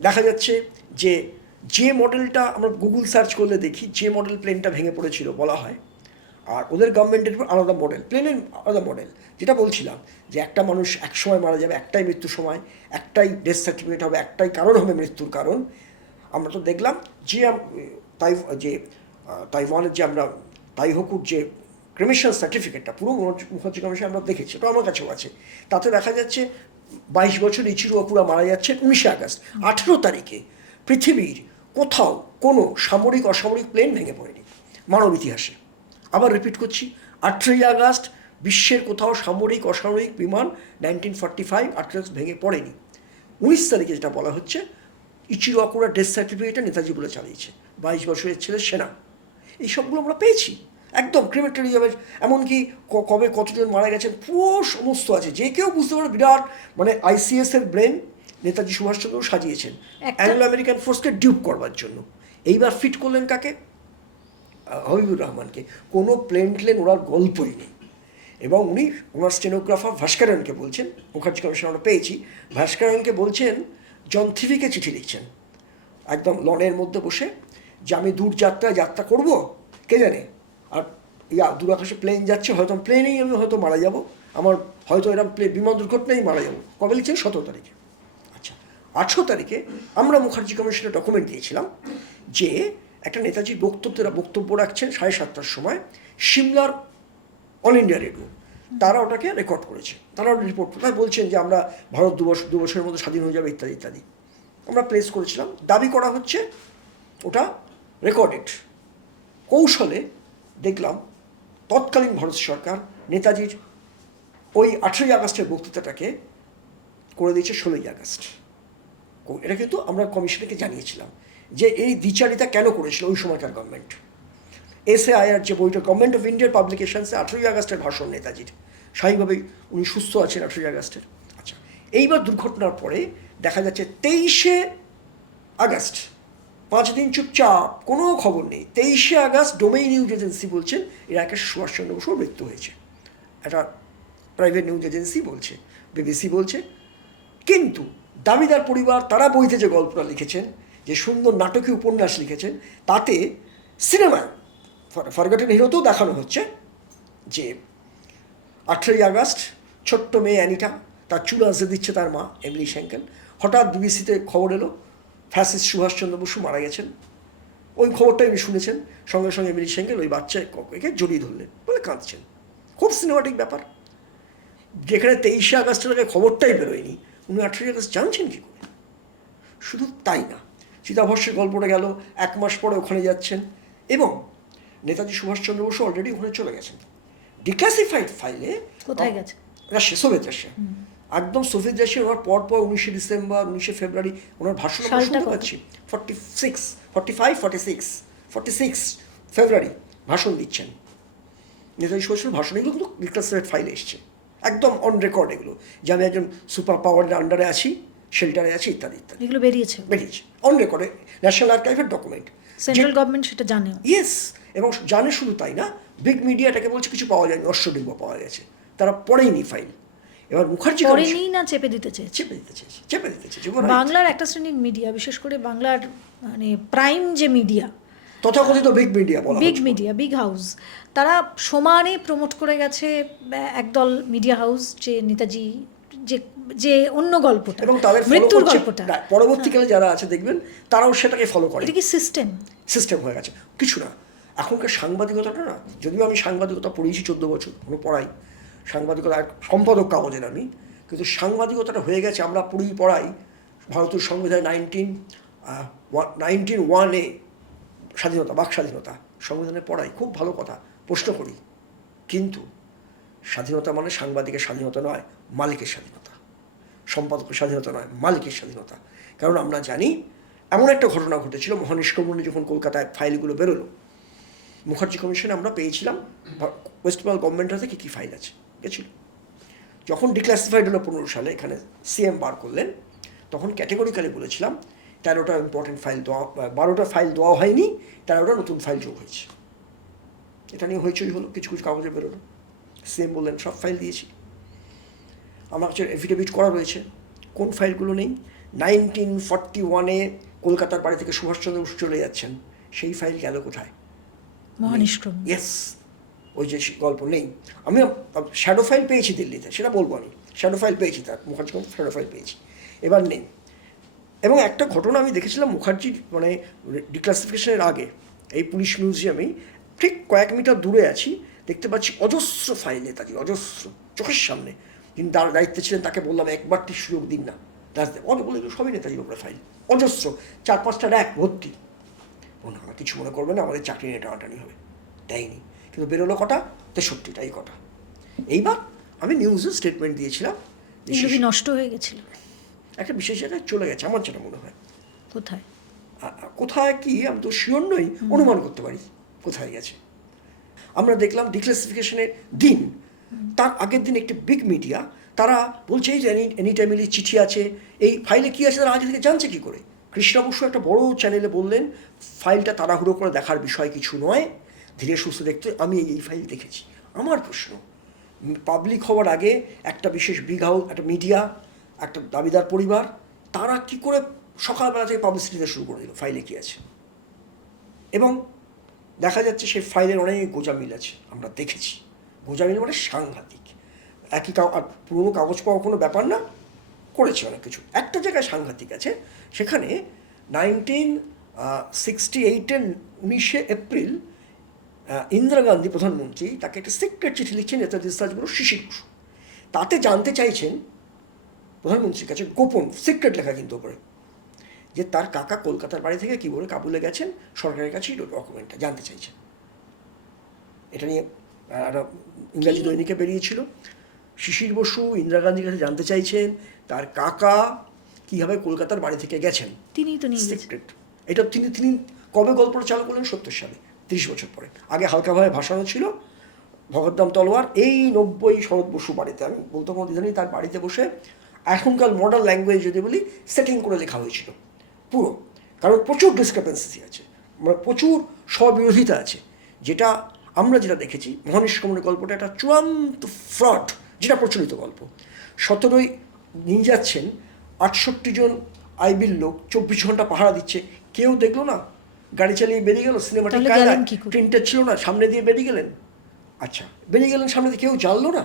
দেখা যাচ্ছে যে মডেলটা আমরা গুগল সার্চ করলে দেখি, যে মডেল প্লেনটা ভেঙে পড়েছিল বলা হয়, আর ওদের গভর্নমেন্টের আলাদা মডেল, প্লেনের আলাদা মডেল। যেটা বলছিলাম যে একটা মানুষ এক সময় মারা যাবে, একটাই মৃত্যুর সময়, একটাই ডেথ সার্টিফিকেট হবে, একটাই কারণ হবে মৃত্যুর কারণ। আমরা তো দেখলাম যে তাইওয়ানের যে আমরা তাইহোকুর যে ক্রিমেশন সার্টিফিকেটটা, পুরো মুখার্জি কমিশন আমরা দেখেছি, ওটা আমার কাছেও আছে। তাতে দেখা যাচ্ছে 22 বছর ইচিরো ওকুরা মারা যাচ্ছে 19 আগস্ট। 18 তারিখে পৃথিবীর কোথাও কোনো সামরিক অসামরিক প্লেন ভেঙে পড়েনি মানব ইতিহাসে। আবার রিপিট করছি, 18ই আগস্ট বিশ্বের কোথাও সামরিক অসামরিক বিমান 1945 18 ভেঙে পড়েনি। 19 তারিখে যেটা বলা হচ্ছে, ইচিরো ওকুরা ডেথ সার্টিফিকেটটা নেতাজি বলে চালিয়েছে, 22 বছরের ছেলে সেনা। এই সবগুলো আমরা পেয়েছি একদম ক্রিমেটোরিয়ামের, এমনকি কবে কতজন মারা গেছেন পুরো সমস্ত আছে। যে কেউ বুঝতে পারে বিরাট, মানে ICS-এর ব্রেন নেতাজি সুভাষচন্দ্র সাজিয়েছেন অ্যাংলো আমেরিকান ফোর্সকে ডিউপ করবার জন্য। এইবার ফিট করলেন কাকে? হাবিবুর রহমানকে। কোনো প্লেন ওনার গল্পই নেই। এবং উনি ওনার স্টেনোগ্রাফার ভাস্করনকে বলছেন, মুখার্জি কমিশন আমরা পেয়েছি, ভাস্করনকে বলছেন জন থিভিকে চিঠি লিখছেন একদম লনের মধ্যে বসে, যে আমি দূর যাত্রা করব, কে জানে, আর দূরাকাশে প্লেন যাচ্ছে, হয়তো প্লেনেই আমি হয়তো মারা যাব, আমার হয়তো এরকম বিমান দুর্ঘটনায় মারা যাব। কবে লিখছেন? 17 তারিখে। আচ্ছা, 18 তারিখে আমরা মুখার্জি কমিশনে ডকুমেন্ট দিয়েছিলাম যে একটা নেতাজি বক্তব্য রাখছেন 7:30টার সময় সিমলার অল ইন্ডিয়া রেডিও। তারা ওটাকে রেকর্ড করেছে, তারা রিপোর্ট তারা বলছেন যে আমরা ভারত দু বছরের মধ্যে স্বাধীন হয়ে যাবে ইত্যাদি ইত্যাদি। আমরা প্লেস করেছিলাম, দাবি করা হচ্ছে ওটা রেকর্ডেড। কৌশলে দেখলাম তৎকালীন ভারত সরকার নেতাজির ওই 18ই আগস্টের বক্তৃতাটাকে করে দিয়েছে 16ই আগস্ট। এটা কিন্তু আমরা কমিশনকে জানিয়েছিলাম যে এই দ্বিচারিতা কেন করেছিল ওই সময়কার গভর্নমেন্ট। SAIR যে বইটা গভর্নমেন্ট অফ ইন্ডিয়ার পাবলিকেশনসে 18ই আগস্টের ভাষণ নেতাজির, স্বাভাবিকভাবেই উনি সুস্থ আছেন 18ই আগস্টের। আচ্ছা, এইবার দুর্ঘটনার পরে দেখা যাচ্ছে 23শে আগস্ট 5 দিন চুপচাপ, কোনো খবর নেই। 23শে আগস্ট ডোমেইন নিউজ এজেন্সি বলছেন এর আগে সুভাষচন্দ্র বসুর মৃত্যু হয়েছে, একটা প্রাইভেট নিউজ এজেন্সি বলছে, BBC বলছে। কিন্তু দাবিদার পরিবার তারা বইতে যে গল্পটা লিখেছেন, যে সুন্দর নাটকীয় উপন্যাস লিখেছেন, তাতে সিনেমায় ফরগটেন হিরোতেও দেখানো হচ্ছে যে 18ই আগস্ট ছোট্ট মেয়ে অ্যানিটা তার চুল আঁচড়ে দিচ্ছে তার মা এমিলি সেঙ্কেল। হঠাৎ BBCতে খবর এলো ফ্যাসিস্ট সুভাষচন্দ্র বসু মারা গেছেন। ওই খবরটা উনি শুনেছেন, সঙ্গে সঙ্গে এমিলি সেঙ্কেল ওই বাচ্চাকে জড়িয়ে ধরলেন, বলে কাঁদছেন। খুব সিনেমাটিক ব্যাপার, যেখানে 23শে আগস্টের আগে খবরটাই বেরোয়নি, উনি 18ই আগস্ট জানছেন কী করে? শুধু তাই না, চিতাভস্যের গল্পটা গেল, 1 মাস পরে ওখানে যাচ্ছেন এবং নেতাজি সুভাষচন্দ্র বসু অলরেডি ওখানে চলে গেছেন। ডিক্লাসিফাইড ফাইলে কোথায় গেছে? রাশিয়া, সোভিয়েত রাশিয়া, একদম সোভিয়েত রাশিয়া। ওনার পর 19শে ডিসেম্বর 19শে ফেব্রুয়ারি ওনার ভাষণ আমরা শুনতে পাচ্ছি। 46 ফেব্রুয়ারি ভাষণ দিচ্ছেন নেতাজি সুভাষচন্দ্র। ভাষণ এগুলো কিন্তু ডিক্লাসিফাইড ফাইলে এসছে, একদম অন রেকর্ড এগুলো, যে আমি একজন সুপার পাওয়ারের আন্ডারে আছি, শেল্টারে আছি ইত্যাদি ইত্যাদি। এগুলো বেরিয়েছে অন রেকর্ডে, ন্যাশনাল আর্কাইভের ডকুমেন্ট। সেন্ট্রাল গভর্নমেন্ট সেটা জানে। ইয়েস, এবং জানে শুধু তাই না, বিগ মিডিয়াটাকে বলছে কিছু পাওয়া যায়নি, অশ্বডিম্ব পাওয়া গেছে, তারা পড়েইনি ফাইল। এবার মুখার্জি পড়েনি না চেপে দিতে চেয়েছে? চেপে দিতে চেয়েছে। বাংলার একটা শ্রেণীর মিডিয়া, বিশেষ করে বাংলার মানে প্রাইম যে মিডিয়া, তথাকথিত big media, big media, big house, তারা সমানে প্রমোট করে গেছে একদল মিডিয়া হাউস যে নেতাজি যে যে অন্য গল্পটা এবং তাদের মৃত্যুর গল্পটা পরবর্তীকালে যারা আছে দেখবেন তারাও সেটাকে ফলো করে। এটা কি সিস্টেম হয়ে গেছে, কিছু না। এখনকার সাংবাদিকতাটা না, যদিও আমি সাংবাদিকতা পড়িয়েছি 14 বছর, কোনো পড়াই সাংবাদিকতা, সম্পাদক কাগজের আমি, কিন্তু সাংবাদিকতাটা হয়ে গেছে আমরা পড়াই ভারতের সংবিধান 1901 স্বাধীনতা, বাক স্বাধীনতা সংবিধানে পড়াই, খুব ভালো কথা, প্রশ্ন করি। কিন্তু স্বাধীনতা মানে সাংবাদিকের স্বাধীনতা নয়, মালিকের স্বাধীনতা। সম্পাদকের স্বাধীনতা নয়, মালিকের স্বাধীনতা। কারণ আমরা জানি এমন একটা ঘটনা ঘটেছিল, মহানিষ্ক্রমণে যখন কলকাতায় ফাইলগুলো বেরোলো, মুখার্জি কমিশনে আমরা পেয়েছিলাম ওয়েস্ট বেঙ্গল গভর্নমেন্টের হাতে কী ফাইল আছে গেছিল। যখন ডিক্লাসিফাইড হলো 15 সালে, এখানে CM বার করলেন, তখন ক্যাটেগরিক্যালি বলেছিলাম 13টা ইম্পর্টেন্ট ফাইল দেওয়া, 12টা ফাইল দেওয়া হয়নি, 13টা নতুন ফাইল যোগ হয়েছে। এটা নিয়ে হইচই হলো, কিছু কিছু কাগজে বেরোলো। CM বললেন সব ফাইল দিয়েছি। আমার কাছে এফিডেভিট করা রয়েছে, কোন ফাইলগুলো নেই। 1941 কলকাতার বাড়ি থেকে সুভাষচন্দ্র বসু চলে যাচ্ছেন, সেই ফাইল গেল কোথায়? মহানিষ্ক্রমণ। ইয়েস, ওই যে গল্প নেই। আমি শ্যাডো ফাইল পেয়েছি দিল্লিতে, সেটা বলবো আমি, শ্যাডো ফাইল পেয়েছি, তার মুখার্জি শ্যাডো ফাইল পেয়েছি, এবার নেই। এবং একটা ঘটনা আমি দেখেছিলাম মুখার্জির মানে ডিক্লাসিফিকেশনের আগে, এই পুলিশ মিউজিয়ামেই ঠিক কয়েক মিটার দূরে আছি, দেখতে পাচ্ছি অজস্র ফাইল নেতাজি, অজস্র, চোখের সামনে। যিনি তার দায়িত্বে ছিলেন তাকে বললাম একবারটি সুযোগ দিন না, বলে সবই নেতাজির ওপরে ফাইল, অজস্র, 4-5টা র্যাক ভর্তি। ওনারা কিছু মনে করবে না, আমাদের চাকরি নিয়ে টানাটানি হবে, দেয়নি। কিন্তু বেরোলো কটা? 63টাই কটা। এইবার আমি নিউজে স্টেটমেন্ট দিয়েছিলাম, নষ্ট হয়ে গেছিল, একটা বিশেষ জায়গায় চলে গেছে, আমার যেটা মনে হয়। কোথায় কি আমি তো শিওর নই, অনুমান করতে পারি কোথায় গেছে। আমরা দেখলাম ডিক্লাসিফিকেশনের দিন, তার আগের দিন একটি বিগ মিডিয়া তারা বলছে এই যে এনি টাইমলি চিঠি আছে, এই ফাইলে কী আছে তারা আগে থেকে জানছে কী করে। কৃষ্ণা বসু একটা বড় চ্যানেলে বললেন ফাইলটা তাড়াহুড়ো করে দেখার বিষয় কিছু নয়, ধীরে সুস্থ দেখতে। আমি এই ফাইল দেখেছি। আমার প্রশ্ন, পাবলিক হওয়ার আগে একটা বিশেষ বিগ হাউস, একটা মিডিয়া, একটা দাবিদার পরিবার, তারা কি করে সকালবেলা থেকে পাবলিসিটি দিতে শুরু করে দিল ফাইলে কী আছে। এবং দেখা যাচ্ছে সেই ফাইলের অনেক গোজামিল আছে, আমরা দেখেছি। গোজামিল মানে সাংঘাতিক, একই পুরোনো কাগজ পাওয়া কোনো ব্যাপার না, করেছে অনেক কিছু। একটা জায়গায় সাংঘাতিক আছে, সেখানে 1968-এর 19শে এপ্রিল ইন্দিরা গান্ধী প্রধানমন্ত্রী তাকে একটা সিক্রেট চিঠি লিখছেন নেতাজি সুভাষচন্দ্র শিশির বসু। তাতে জানতে চাইছেন প্রধানমন্ত্রীর কাছে, গোপন সিক্রেট লেখা কিন্তু ওপরে, যে তার কাকা কলকাতার বাড়ি থেকে কী বলে কাবুলে গেছেন, সরকারের কাছে এই ডকুমেন্টটা জানতে চাইছেন। এটা নিয়ে একটা ইংরাজি দৈনিকে বেরিয়েছিল। শিশির বসু ইন্দিরা গান্ধীর কাছে জানতে চাইছেন তার কাকা কীভাবে কলকাতার বাড়ি থেকে গেছেন, তিনিই তো নিয়ে গেছেন। সিক্রেট। এটা তিনি কবে গল্পটা চালু করলেন? 70 সালে, 30 বছর পরে। আগে হালকাভাবে ভাসানো ছিল ভগৎরাম তলোয়ার এই 90 শরৎ বসু বাড়িতে, আমি বলতে কোনো দ্বিধা নেই, তার বাড়িতে বসে এখনকার মডার্ন ল্যাঙ্গুয়েজ যদি বলি সেটিং করে লেখা হয়েছিল পুরো। কারণ প্রচুর ডিসক্রিপেন্সি আছে, মানে প্রচুর স্ববিরোধিতা আছে। যেটা আমরা যেটা দেখেছি মহানিষ্ক্রমণের গল্পটা একটা চূড়ান্ত ফ্রড, যেটা প্রচলিত গল্প। 17ই নিয়ে যাচ্ছেন, 68 জন আইবির লোক 24 ঘন্টা পাহারা দিচ্ছে, কেউ দেখলো না, গাড়ি চালিয়ে বেরিয়ে গেল। সিনেমাটিক কায়দায় প্রিন্টার ছিল না, সামনে দিয়ে বেরিয়ে গেলেন। আচ্ছা, বেরিয়ে গেলেন, সামনে দিয়ে কেউ জানলো না,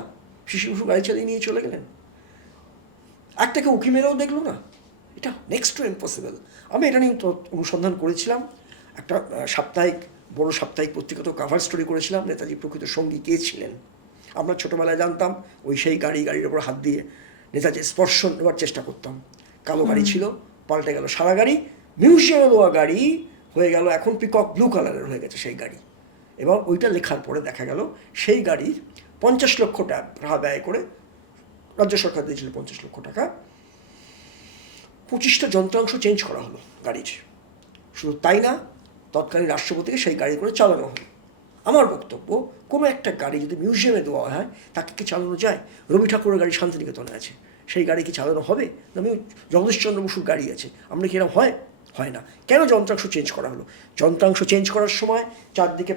শিশির বসু গাড়ি চালিয়ে নিয়ে চলে গেলেন। একটাকে উঁকি মেরেও দেখলো না। এটা নেক্সট টু ইম্পসিবল। আমি এটা নিয়ে অনুসন্ধান করেছিলাম, একটা বড় সাপ্তাহিক পত্রিকাতেও কাভার স্টোরি করেছিলাম, নেতাজি প্রকৃত সঙ্গী কে ছিলেন। আমরা ছোটোবেলায় জানতাম ওই সেই গাড়ির ওপর হাত দিয়ে নেতাজি স্পর্শ নেওয়ার চেষ্টা করতাম। কালো গাড়ি ছিল, পাল্টে গেল সাদা গাড়ি, মিউজিয়ামে দেওয়া গাড়ি হয়ে গেল এখন পিকক ব্লু কালারের হয়ে গেছে সেই গাড়ি। এবং ওইটা লেখার পরে দেখা গেল সেই গাড়ির 50 লক্ষ টাকা ব্যয় করে রাজ্য সরকার দিয়েছিল 50 লক্ষ টাকা, 25টা যন্ত্রাংশ চেঞ্জ করা হলো গাড়ির। শুধু তাই না, তৎকালীন রাষ্ট্রপতিকে সেই গাড়ি করে চালানো হলো। আমার বক্তব্য, কোনো একটা গাড়ি যদি মিউজিয়ামে দেওয়া হয় তাকে কি চালানো যায়? রবি ঠাকুরের গাড়ি শান্তিনিকেতনে আছে, সেই গাড়ি কি চালানো হবে? জগদীশচন্দ্র বসুর গাড়ি আছে, আমরা কি এরকম হয়? হয় না। কেন যন্ত্রাংশ চেঞ্জ করা হলো? যন্ত্রাংশ চেঞ্জ করার সময় চারদিকে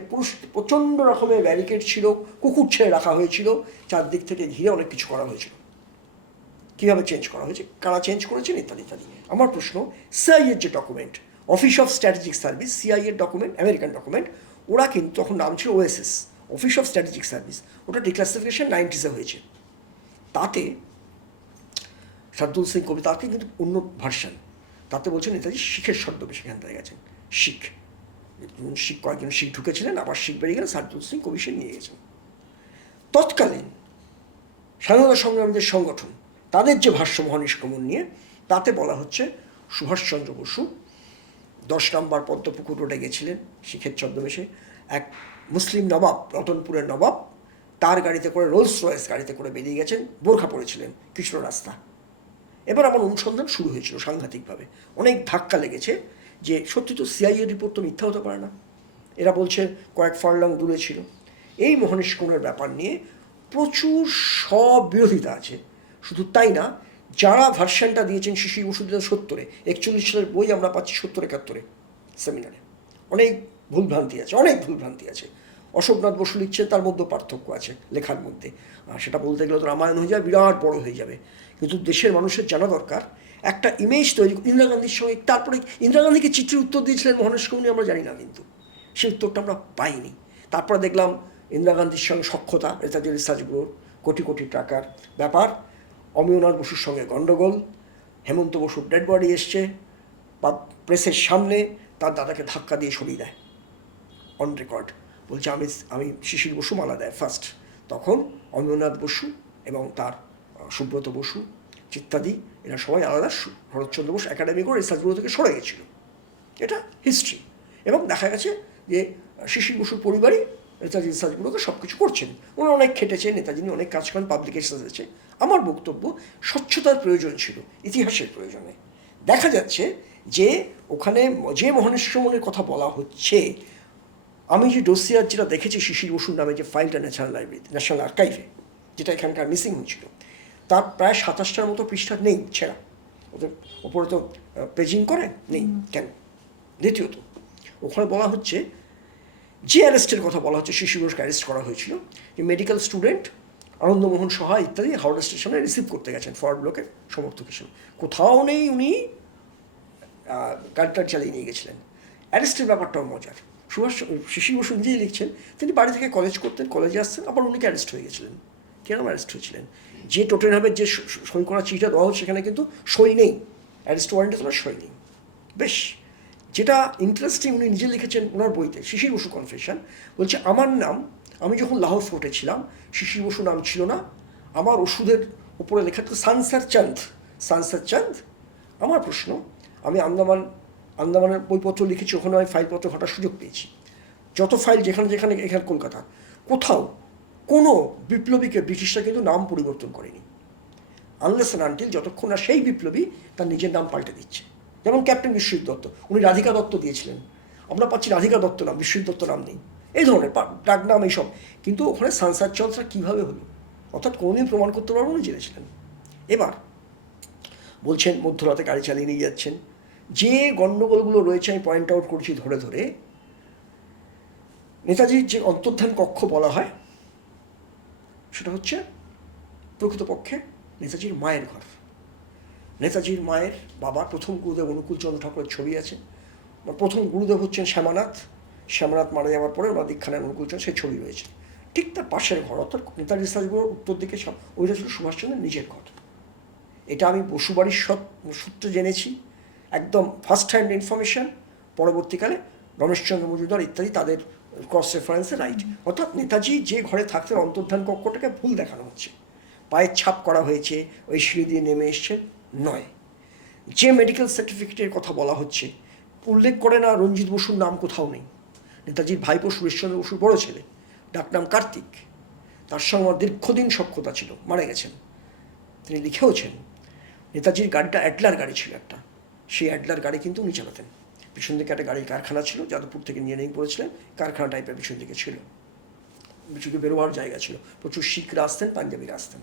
প্রচণ্ড রকমের ব্যারিকেড ছিল, কুকুর ছেড়ে রাখা হয়েছিল, চারদিক থেকে ঘিরে অনেক কিছু করা হয়েছিল। কীভাবে চেঞ্জ করা হয়েছে, কারা চেঞ্জ করেছেন, ইত্যাদি ইত্যাদি। আমার প্রশ্ন, সিআইএর যে document, office of strategic service, সিআইএর ডকুমেন্ট, আমেরিকান ডকুমেন্ট, ওরা কিন্তু তখন নাম ছিল OSS, office of strategic service, ওটা ডিক্লাসিফিকেশন 90s হয়েছে। তাতে সাদ্দুল সিং কবি, তাকে কিন্তু অন্য ভার্সান, তাতে বলছেন নেতাজি শিখের ছদ্মবেশে সেখান থেকে গেছেন। শিখ কয়েকজন শিখ ঢুকেছিলেন, আবার শিখ বেরিয়ে গেলেন, সাদ্দুল সিং কবি সে নিয়ে গেছেন। তৎকালীন স্বাধীনতা সংগ্রামীদের সংগঠন, তাদের যে ভাষ্য মহানিষ্ক্রমণ নিয়ে, তাতে বলা হচ্ছে সুভাষচন্দ্র বসু 10 নম্বর পদ্মপুকুর রোডে গেছিলেন শিখের ছদ্মবেশে, এক মুসলিম নবাব, রতনপুরের নবাব, তার গাড়িতে করে, রোলস রয়েস গাড়িতে করে বেরিয়ে গেছেন, বোরখা পরেছিলেন, কৃষ্ণ রাস্তা। এবার আমার অনুসন্ধান শুরু হয়েছিল সাংঘাতিকভাবে, অনেক ধাক্কা লেগেছে যে সত্যি তো সিআইএ রিপোর্ট তো মিথ্যা হতে পারে না। এরা বলছে কয়েক ফারলাং দূরে ছিল। এই মহানিষ্ক্রমণের ব্যাপার নিয়ে প্রচুর স্ববিরোধিতা আছে। শুধু তাই না, যারা ভার্সানটা দিয়েছেন শিশির বসু 2070-এ, 41 সালের বই আমরা পাচ্ছি 70-71 সেমিনারে, অনেক ভুলভ্রান্তি আছে, অনেক ভুলভ্রান্তি আছে। অশোকনাথ বসু লিখছেন, তার মধ্যে পার্থক্য আছে লেখার মধ্যে, সেটা বলতে গেলে তো রামায়ণ হয়ে যাবে, বিরাট বড় হয়ে যাবে। কিন্তু দেশের মানুষের জানা দরকার একটা ইমেজ তৈরি। ইন্দিরা গান্ধীর সঙ্গে, তারপরে ইন্দিরা গান্ধীকে চিঠির উত্তর দিয়েছিলেন মহানিষ্ক্রমণ, আমরা জানি না, কিন্তু সেই উত্তরটা আমরা পাইনি। তারপরে দেখলাম ইন্দিরা গান্ধীর সঙ্গে সখ্যতা, নেতাজি রিসার্চ ব্যুরোর কোটি কোটি টাকার ব্যাপার, অমিয়নাথ বসুর সঙ্গে গণ্ডগোল, হেমন্ত বসুর ডেড বডি এসছে বা প্রেসের সামনে, তার দাদাকে ধাক্কা দিয়ে সরিয়ে দেয় অন রেকর্ড, বলছে আমি শিশির বসু মালা দেয় ফার্স্ট। তখন অমিয়নাথ বসু এবং তার সুব্রত বসু ইত্যাদি, এরা সবাই আলাদা শরৎচন্দ্র বোস একাডেমি করে রিসার্চ ব্যুরো থেকে সরে গেছিল। এটা হিস্ট্রি। এবং দেখা গেছে যে শিশির বসুর পরিবারই নেতাজি রিসার্চ ব্যুরোকে সব কিছু করছেন, ওনারা অনেক খেটেছেন, নেতাজি নিয়ে অনেক কাজ করেন, পাবলিকেশন আছে। আমার বক্তব্য, স্বচ্ছতার প্রয়োজন ছিল, ইতিহাসের প্রয়োজনে। দেখা যাচ্ছে যে ওখানে যে মহানিষ্ক্রমণের কথা বলা হচ্ছে, আমি যে ডোসিয়ার যেটা দেখেছি শিশির বসুর নামে যে ফাইলটা ন্যাশনাল লাইব্রেরিতে, ন্যাশনাল আর্কাইভে, যেটা এখানকার মিসিং হয়েছিল, তার প্রায় 27টার মতো পৃষ্ঠা নেই, ছেঁড়া। ওদের ওপরে তো পেজিং করে নেই কেন? দ্বিতীয়ত, ওখানে বলা হচ্ছে যে অ্যারেস্টের কথা বলা হচ্ছে, শিশির বসুকে অ্যারেস্ট করা হয়েছিল, যে মেডিকেল স্টুডেন্ট আনন্দমোহন সহায় ইত্যাদি হাওড়া স্টেশনে রিসিভ করতে গেছেন ফরওয়ার্ড ব্লকের সমর্থক হিসেবে। কোথাও নেই উনি গাড়িটা চালিয়ে নিয়ে গেছিলেন। অ্যারেস্টের ব্যাপারটাও মজার। শিশির বসু নিজেই লিখছেন, তিনি বাড়ি থেকে কলেজ করতেন, কলেজে আসতেন, আবার উনিকে অ্যারেস্ট হয়ে গেছিলেন। কেন অ্যারেস্ট হয়েছিলেন? যে টোটেনহামের যে সই করা চিঠিটা দেওয়া হচ্ছে সেখানে কিন্তু সই নেই, অ্যারেস্ট ওয়ারেন্টে তোমার সই নেই। বেশ, যেটা ইন্টারেস্টিং, উনি নিজে লিখেছেন ওনার বইতে, শিশির বসু কনফেশন, বলছে আমার নাম, আমি যখন লাহোর ফোর্টে ছিলাম শিশির বসু নাম ছিল না, আমার ওষুধের উপরে লেখা তো সানসার চাঁদ, সানসার চাঁদ। আমার প্রশ্ন, আমি আন্দামানের বইপত্র লিখেছি, ওখানে আমি ফাইলপত্র ঘাটার সুযোগ পেয়েছি, যত ফাইল যেখানে যেখানে, এখানে কলকাতা, কোথাও কোনো বিপ্লবীকে ব্রিটিশরা কিন্তু নাম পরিবর্তন করেনি, আনলেস অ্যান্ড আনটিল যতক্ষণ না সেই বিপ্লবী তার নিজের নাম পাল্টে দিচ্ছে। যেমন ক্যাপ্টেন বিশ্বজিৎ দত্ত, উনি রাধিকা দত্ত দিয়েছিলেন, আমরা পাচ্ছি রাধিকা দত্ত নাম, বিশ্বজিৎ দত্ত নাম নেই, এই ধরনের ডাক নাম এইসব। কিন্তু ওখানে সানসার চর্চা কীভাবে হলো, অর্থাৎ কোনোদিন প্রমাণ করতে পারবো উনি জেনেছিলেন। এবার বলছেন মধ্যরাতে গাড়ি চালিয়ে নিয়ে যাচ্ছেন, যে গণ্ডগোলগুলো রয়েছে আমি পয়েন্ট আউট করছি ধরে ধরে। নেতাজির যে অন্তর্ধান কক্ষ বলা হয় সেটা হচ্ছে প্রকৃতপক্ষে নেতাজির মায়ের ঘর। নেতাজির মায়ের বাবা প্রথম গুরুদেব অনুকূলচন্দ্র ঠাকুরের ছবি আছে, প্রথম গুরুদেব হচ্ছেন শ্যামানাথ, শ্যামানাথ মারা যাওয়ার পরে ওনার দীক্ষা নেন অনুকূলচন্দ্র, সেই ছবি রয়েছে। ঠিক তার পাশের ঘর, অর্থাৎ নেতাজি সাজগুলোর উত্তর দিকে ওইটা ছিল সুভাষচন্দ্রের নিজের ঘর। এটা আমি বসুবাড়ির সূত্রে জেনেছি, একদম ফার্স্ট হ্যান্ড ইনফরমেশন। পরবর্তীকালে রমেশচন্দ্র মজুমদার ইত্যাদি তাদের ক্রস রেফারেন্সে রাইট। অর্থাৎ নেতাজি যে ঘরে থাকতেন অন্তর্ধান কক্ষটাকে ভুল দেখানো হচ্ছে, পায়ের ছাপ করা হয়েছে, ওই সিঁড়ি দিয়ে নেমে এসছেন নয়। যে মেডিকেল সার্টিফিকেটের কথা বলা হচ্ছে উল্লেখ করে না রঞ্জিত বসুর নাম কোথাও নেই। নেতাজির ভাইপো সুরেশচন্দ্র বসুর বড় ছেলে, ডাকনাম কার্তিক, তার সঙ্গে আমার দীর্ঘদিন সখ্যতা ছিল, মারা গেছেন। তিনি লিখেওছেন নেতাজির গাড়িটা অ্যাডলার গাড়ি ছিল একটা, সেই অ্যাডলার গাড়ি কিন্তু উনি চালাতেন। পিছন দিকে একটা গাড়ির কারখানা ছিল, যাদবপুর থেকে নিয়ে নিয়ে পড়েছিলেন, কারখানা টাইপের পিছন দিকে ছিল, পিছনে বেরোবার জায়গা ছিল, প্রচুর শিখরা আসতেন, পাঞ্জাবিরা আসতেন।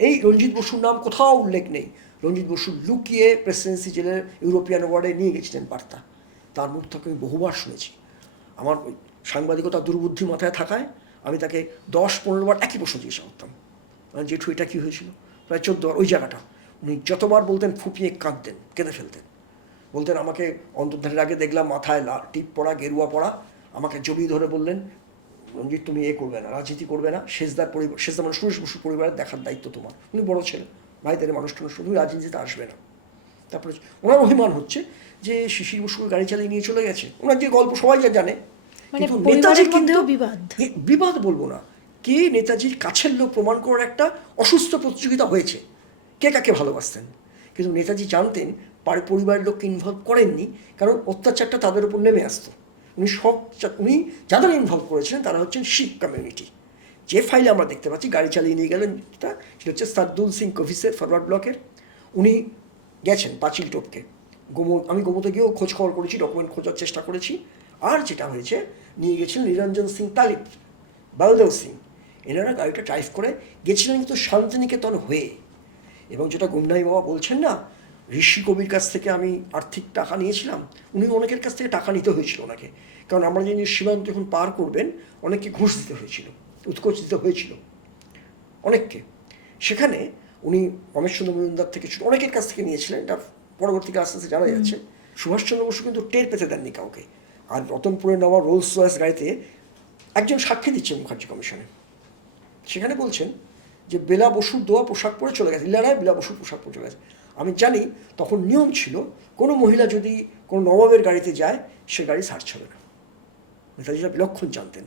এই রঞ্জিত বসুর নাম কোথাও উল্লেখ নেই। রঞ্জিত বসু লুকিয়ে প্রেসিডেন্সি জেলের ইউরোপিয়ান ওয়ার্ডে নিয়ে গেছিলেন বার্তা, তার মুখ থেকে আমি বহুবার শুনেছি। আমার ওই সাংবাদিকতা দুর্বুদ্ধি মাথায় থাকায় আমি তাকে 10-15 বার একই প্রশ্ন জিজ্ঞাসা করতাম, জেঠু এটা কী হয়েছিল, প্রায় 14 বার ওই জায়গাটা। উনি যতবার বলতেন ফুপিয়ে কাঁদতেন, কেঁদে ফেলতেন, বলতেন আমাকে অন্তর্ধানের আগে দেখলাম মাথায় টিপ পড়া, গেরুয়া পড়া, আমাকে জড়িয়ে ধরে বললেন রঞ্জিত তুমি করবে না, রাজনীতি করবে না, শেষদার মানে সুরেশ বসুর পরিবারের দেখার দায়িত্ব তোমার, উনি বড় ছেলে, ভাইদের মানুষটা শুধু রাজনীতিতে আসবে না। তারপরে ওনার অভিমান হচ্ছে যে শিশির বসুকে গাড়ি চালিয়ে নিয়ে চলে গেছে, ওনার যে গল্প সবাই যা জানে। কিন্তু নেতাজির কিন্তু বিবাদ বলবো না, কে নেতাজির কাছের লোক প্রমাণ করার একটা অসুস্থ প্রতিযোগিতা হয়েছে, কে কাকে ভালোবাসতেন। কিন্তু নেতাজি জানতেন পরিবারের লোককে ইনভলভ করেননি, কারণ অত্যাচারটা তাদের উপর নেমে আসতো। উনি যাদের ইনভলভ করেছিলেন তারা হচ্ছেন শিখ কমিউনিটি। যে ফাইলে আমরা দেখতে পাচ্ছি গাড়ি চালিয়ে নিয়ে গেলেন, সেটা হচ্ছে সাদ্দুল সিং কফিসের ফরওয়ার্ড ব্লকের। উনি গেছেন পাঁচিল টপকে, আমি গোমতে গিয়েও খোঁজ খবর করেছি, ডকুমেন্ট খোঁজার চেষ্টা করেছি। আর যেটা হয়েছে, নিয়ে গেছিলেন নিরঞ্জন সিং তালিব, বলদেব সিং, এনারা গাড়িটা ড্রাইভ করে গেছিলেন কিন্তু শান্তিনিকেতন হয়ে। এবং যেটা গুমনাই বাবা বলছেন না, ঋষি কবির কাছ থেকে আমি আর্থিক টাকা নিয়েছিলাম, উনি অনেকের কাছ থেকে টাকা নিতে হয়েছিল ওনাকে, কারণ আমরা যিনি সীমান্ত যখন পার করবেন অনেককে ঘুষ দিতে হয়েছিল, উৎকোচ দিতে হয়েছিল অনেককে। সেখানে উনি রমেশচন্দ্র মজুমদার থেকে অনেকের কাছ থেকে নিয়েছিলেন, এটা পরবর্তীকালে আস্তে আস্তে জানা যাচ্ছে। সুভাষচন্দ্র বসু কিন্তু টের পেতে দেননি কাউকে। আর রতনপুরে নেওয়া রোলস রয়েস গাড়িতে একজন সাক্ষী দিচ্ছে মুখার্জি কমিশনে, সেখানে বলছেন যে বেলা বসুর দোয়া পোশাক পরে চলে গেছে, ইলারায় বেলা বসুর পোশাক পরে চলে গেছে। আমি জানি তখন নিয়ম ছিল কোনো মহিলা যদি কোনো নবাবের গাড়িতে যায় সে গাড়ি সার্চ হবে না, নেতাজিরা বিলক্ষণ জানতেন।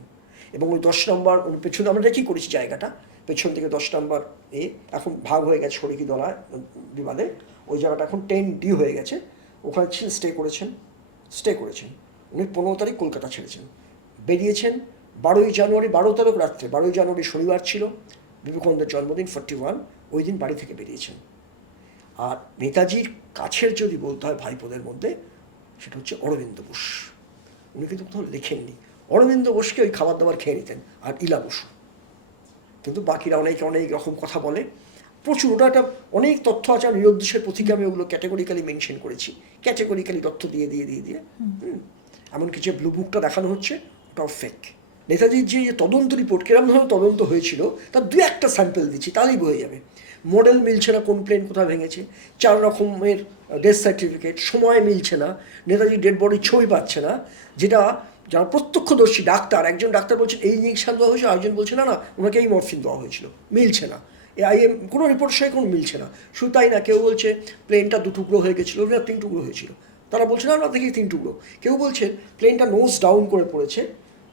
এবং ওই 10 নম্বর পেছনে আমরা রেখেই করেছি জায়গাটা, পেছন থেকে 10 নম্বর এখন ভাগ হয়ে গেছে শরিকি দলা বিবাদে, ওই জায়গাটা এখন 10D হয়ে গেছে, ওখানে স্টে করেছেন। উনি 15 তারিখ কলকাতা ছেড়েছেন, বেরিয়েছেন 12ই জানুয়ারি, 12 তারিখ রাত্রে, 12ই জানুয়ারি শনিবার ছিল, বিবেকানন্দের জন্মদিন 41, ওই দিন বাড়ি থেকে বেরিয়েছেন। আর নেতাজির কাছের যদি বলতে হয় ভাইপোদের মধ্যে, সেটা হচ্ছে অরবিন্দ বোস। উনি কিন্তু কোথাও লেখেননি, অরবিন্দ বোসকে ওই খাবার দাবার খেয়ে নিতেন, আর ইলা বসু। কিন্তু বাকিরা অনেক রকম কথা বলে, প্রচুর, ওটা একটা অনেক তথ্য আছে, নিরুদ্দেশের প্রতীকে আমি ওগুলো ক্যাটেগরিক্যালি মেনশন করেছি, ক্যাটেগরিক্যালি তথ্য দিয়ে এমনকি যে ব্লু বুকটা দেখানো হচ্ছে ওটাও ফেক। নেতাজির যে তদন্ত রিপোর্ট কিরম ধরনের তদন্ত হয়েছিল তার 2-1টা স্যাম্পল দিচ্ছি, তাহলেই বয়ে যাবে। মডেল মিলছে না, কোন প্লেন কোথায় ভেঙেছে, 4 রকমের ডেথ সার্টিফিকেট, সময় মিলছে না, নেতাজির ডেড বডির ছবি পাচ্ছে না, যেটা যারা প্রত্যক্ষদর্শী ডাক্তার, একজন ডাক্তার বলছেন এই ইঞ্জেকশন দেওয়া হয়েছে, আরেকজন বলছে না ওনাকে এই মরফিন দেওয়া হয়েছিল, মিলছে না। কোনো রিপোর্টের সঙ্গে কোনো মিলছে না। শুধু তাই না, কেউ বলছে প্লেনটা 2 টুকরো হয়ে গেছিলো, 3 টুকরো হয়েছিল, তারা বলছেন আমরা দেখি 3 টুকরো। কেউ বলছেন প্লেনটা নোজ ডাউন করে পড়েছে,